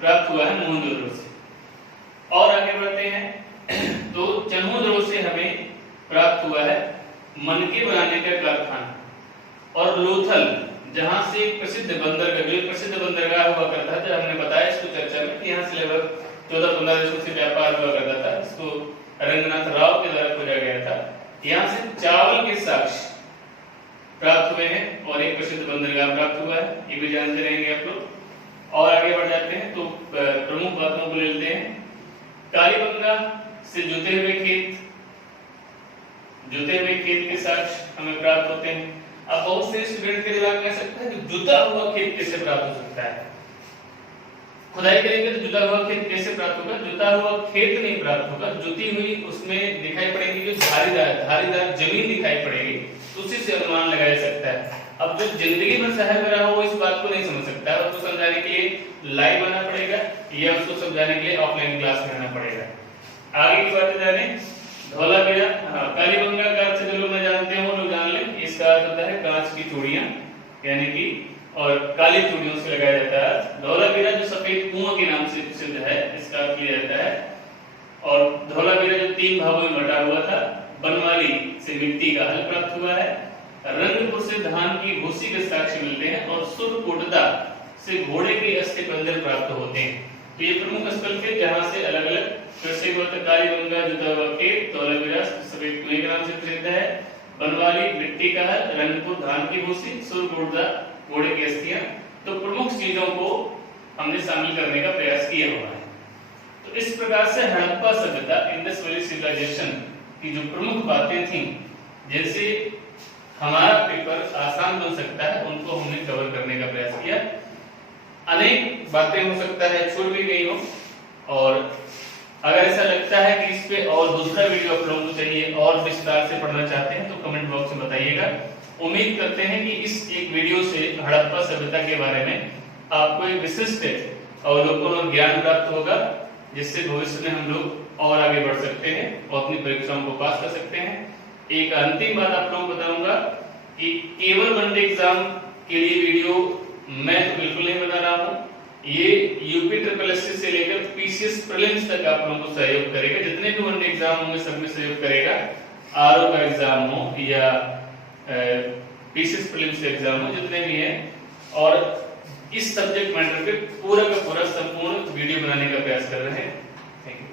प्राप्त हुआ है मोहनजोदड़ो से। और आगे बढ़ते हैं तो चन्होदड़ो से हमें प्राप्त हुआ है मनके बनाने का कारखाना, और लोथल जहां से एक प्रसिद्ध बंदरगाह, जो प्रसिद्ध बंदरगाह हुआ करता था, हमने बताया इसको चर्चा में कि यहाँ से लगभग 14-15 देशों से व्यापार हुआ करता था, इसको रंगनाथ राव के द्वारा खोजा गया था। यहाँ से चावल के साक्ष्य प्राप्त हुए हैं और एक प्रसिद्ध बंदरगाह प्राप्त हुआ है, ये भी जानते रहेंगे आप लोग। और आगे बढ़ जाते हैं तो प्रमुख बातों को ले लेते हैं। कालीबंगा से जुते हुए खेत, जुते हुए खेत के साक्ष्य हमें प्राप्त होते हैं। अब बहुत से स्टूडेंट के दिमाग में आ सकता है कि जुता हुआ खेत कैसे प्राप्त हो सकता है, खुदाई करेंगे तो जुता हुआ खेत कैसे प्राप्त होगा? जुता हुआ खेत नहीं प्राप्त होगा, जुती हुई उसमें दिखाई पड़ेगी जो धारीदार जमीन दिखाई पड़ेगी, तो उसी से अनुमान लगाया जा सकता है। अब जो जिंदगी में शहर में रहा हो वो इस बात को नहीं समझ सकता है, उसको समझाने के लिए लाइव आना पड़ेगा या उसको समझाने के लिए ऑफलाइन क्लास में आना पड़ेगा। आगे की बातें जाने। धौलावीरा, कालीबंगा का अर्थ जो लोग जानते हैं वो लोग जान ले, इसका अर्थ होता है कांच की चूड़ियां, यानी कि और काली चूड़ियों से लगाया जाता है। धौलावीरा जो सफेद कुआं के नाम से प्रसिद्ध है, इसका अर्थ लिया जाता है। और धौलावीरा जो 3 भागों में बटा हुआ था, बनवाली से मिट्टी का हल प्राप्त हुआ है, रंगपुर से धान की भूसी के साक्ष्य मिलते हैं, और सुरकोटदा से घोड़े के अस्थिपंजर प्राप्त होते हैं। तो ये प्रमुख स्थल थे जहां से अलग अलग कालीबंगा जुता हुआ खेत, धौलावीरा सफेद कुएं के नाम से प्रसिद्ध है, बनवाली मिट्टी का हल, रंगपुर धान की भूसी, सुरकोटदा घोड़े की अस्थियां, तो प्रमुख चीजों को हमने शामिल करने का प्रयास किया हुआ है। तो इस प्रकार से हड़प्पा सभ्यता, इंडस वैली सिविलाइजेशन की जो प्रमुख बातें थी जिनसे हमारा पेपर आसान बन सकता है, उनको हमने कवर करने का प्रयास किया। अनेक बातें हो सकता है छूट भी गई हो, और अगर ऐसा लगता है कि इस पे और दूसरा वीडियो आप लोगों को चाहिए और विस्तार से पढ़ना चाहते हैं तो कमेंट बॉक्स में बताइएगा। उम्मीद करते हैं कि इस एक वीडियो से हड़प्पा सभ्यता के बारे में आपको एक विशिष्ट अवलोकन और ज्ञान प्राप्त होगा, जिससे भविष्य में हम लोग और आगे बढ़ सकते हैं और अपनी परीक्षाओं को पास कर सकते हैं। एक अंतिम बात आप लोगों को बताऊंगा कि केवल वनडे एग्जाम के लिए वीडियो मैं तो बिल्कुल नहीं बना रहा हूँ, ये यूपी SSC से लेकर पीसीएस प्रीलिम्स तक आप लोगों को सहयोग करेगा। जितने भी वनडे एग्जाम होंगे सब में सहयोग करेगा, आरओ का एग्जाम हो या पीसीएस प्रीलिम्स के एग्जाम हो, जितने भी हैं, और इस सब्जेक्ट मैटर पे पूरा का पूरा संपूर्ण वीडियो बनाने का प्रयास कर रहे हैं। Thank you.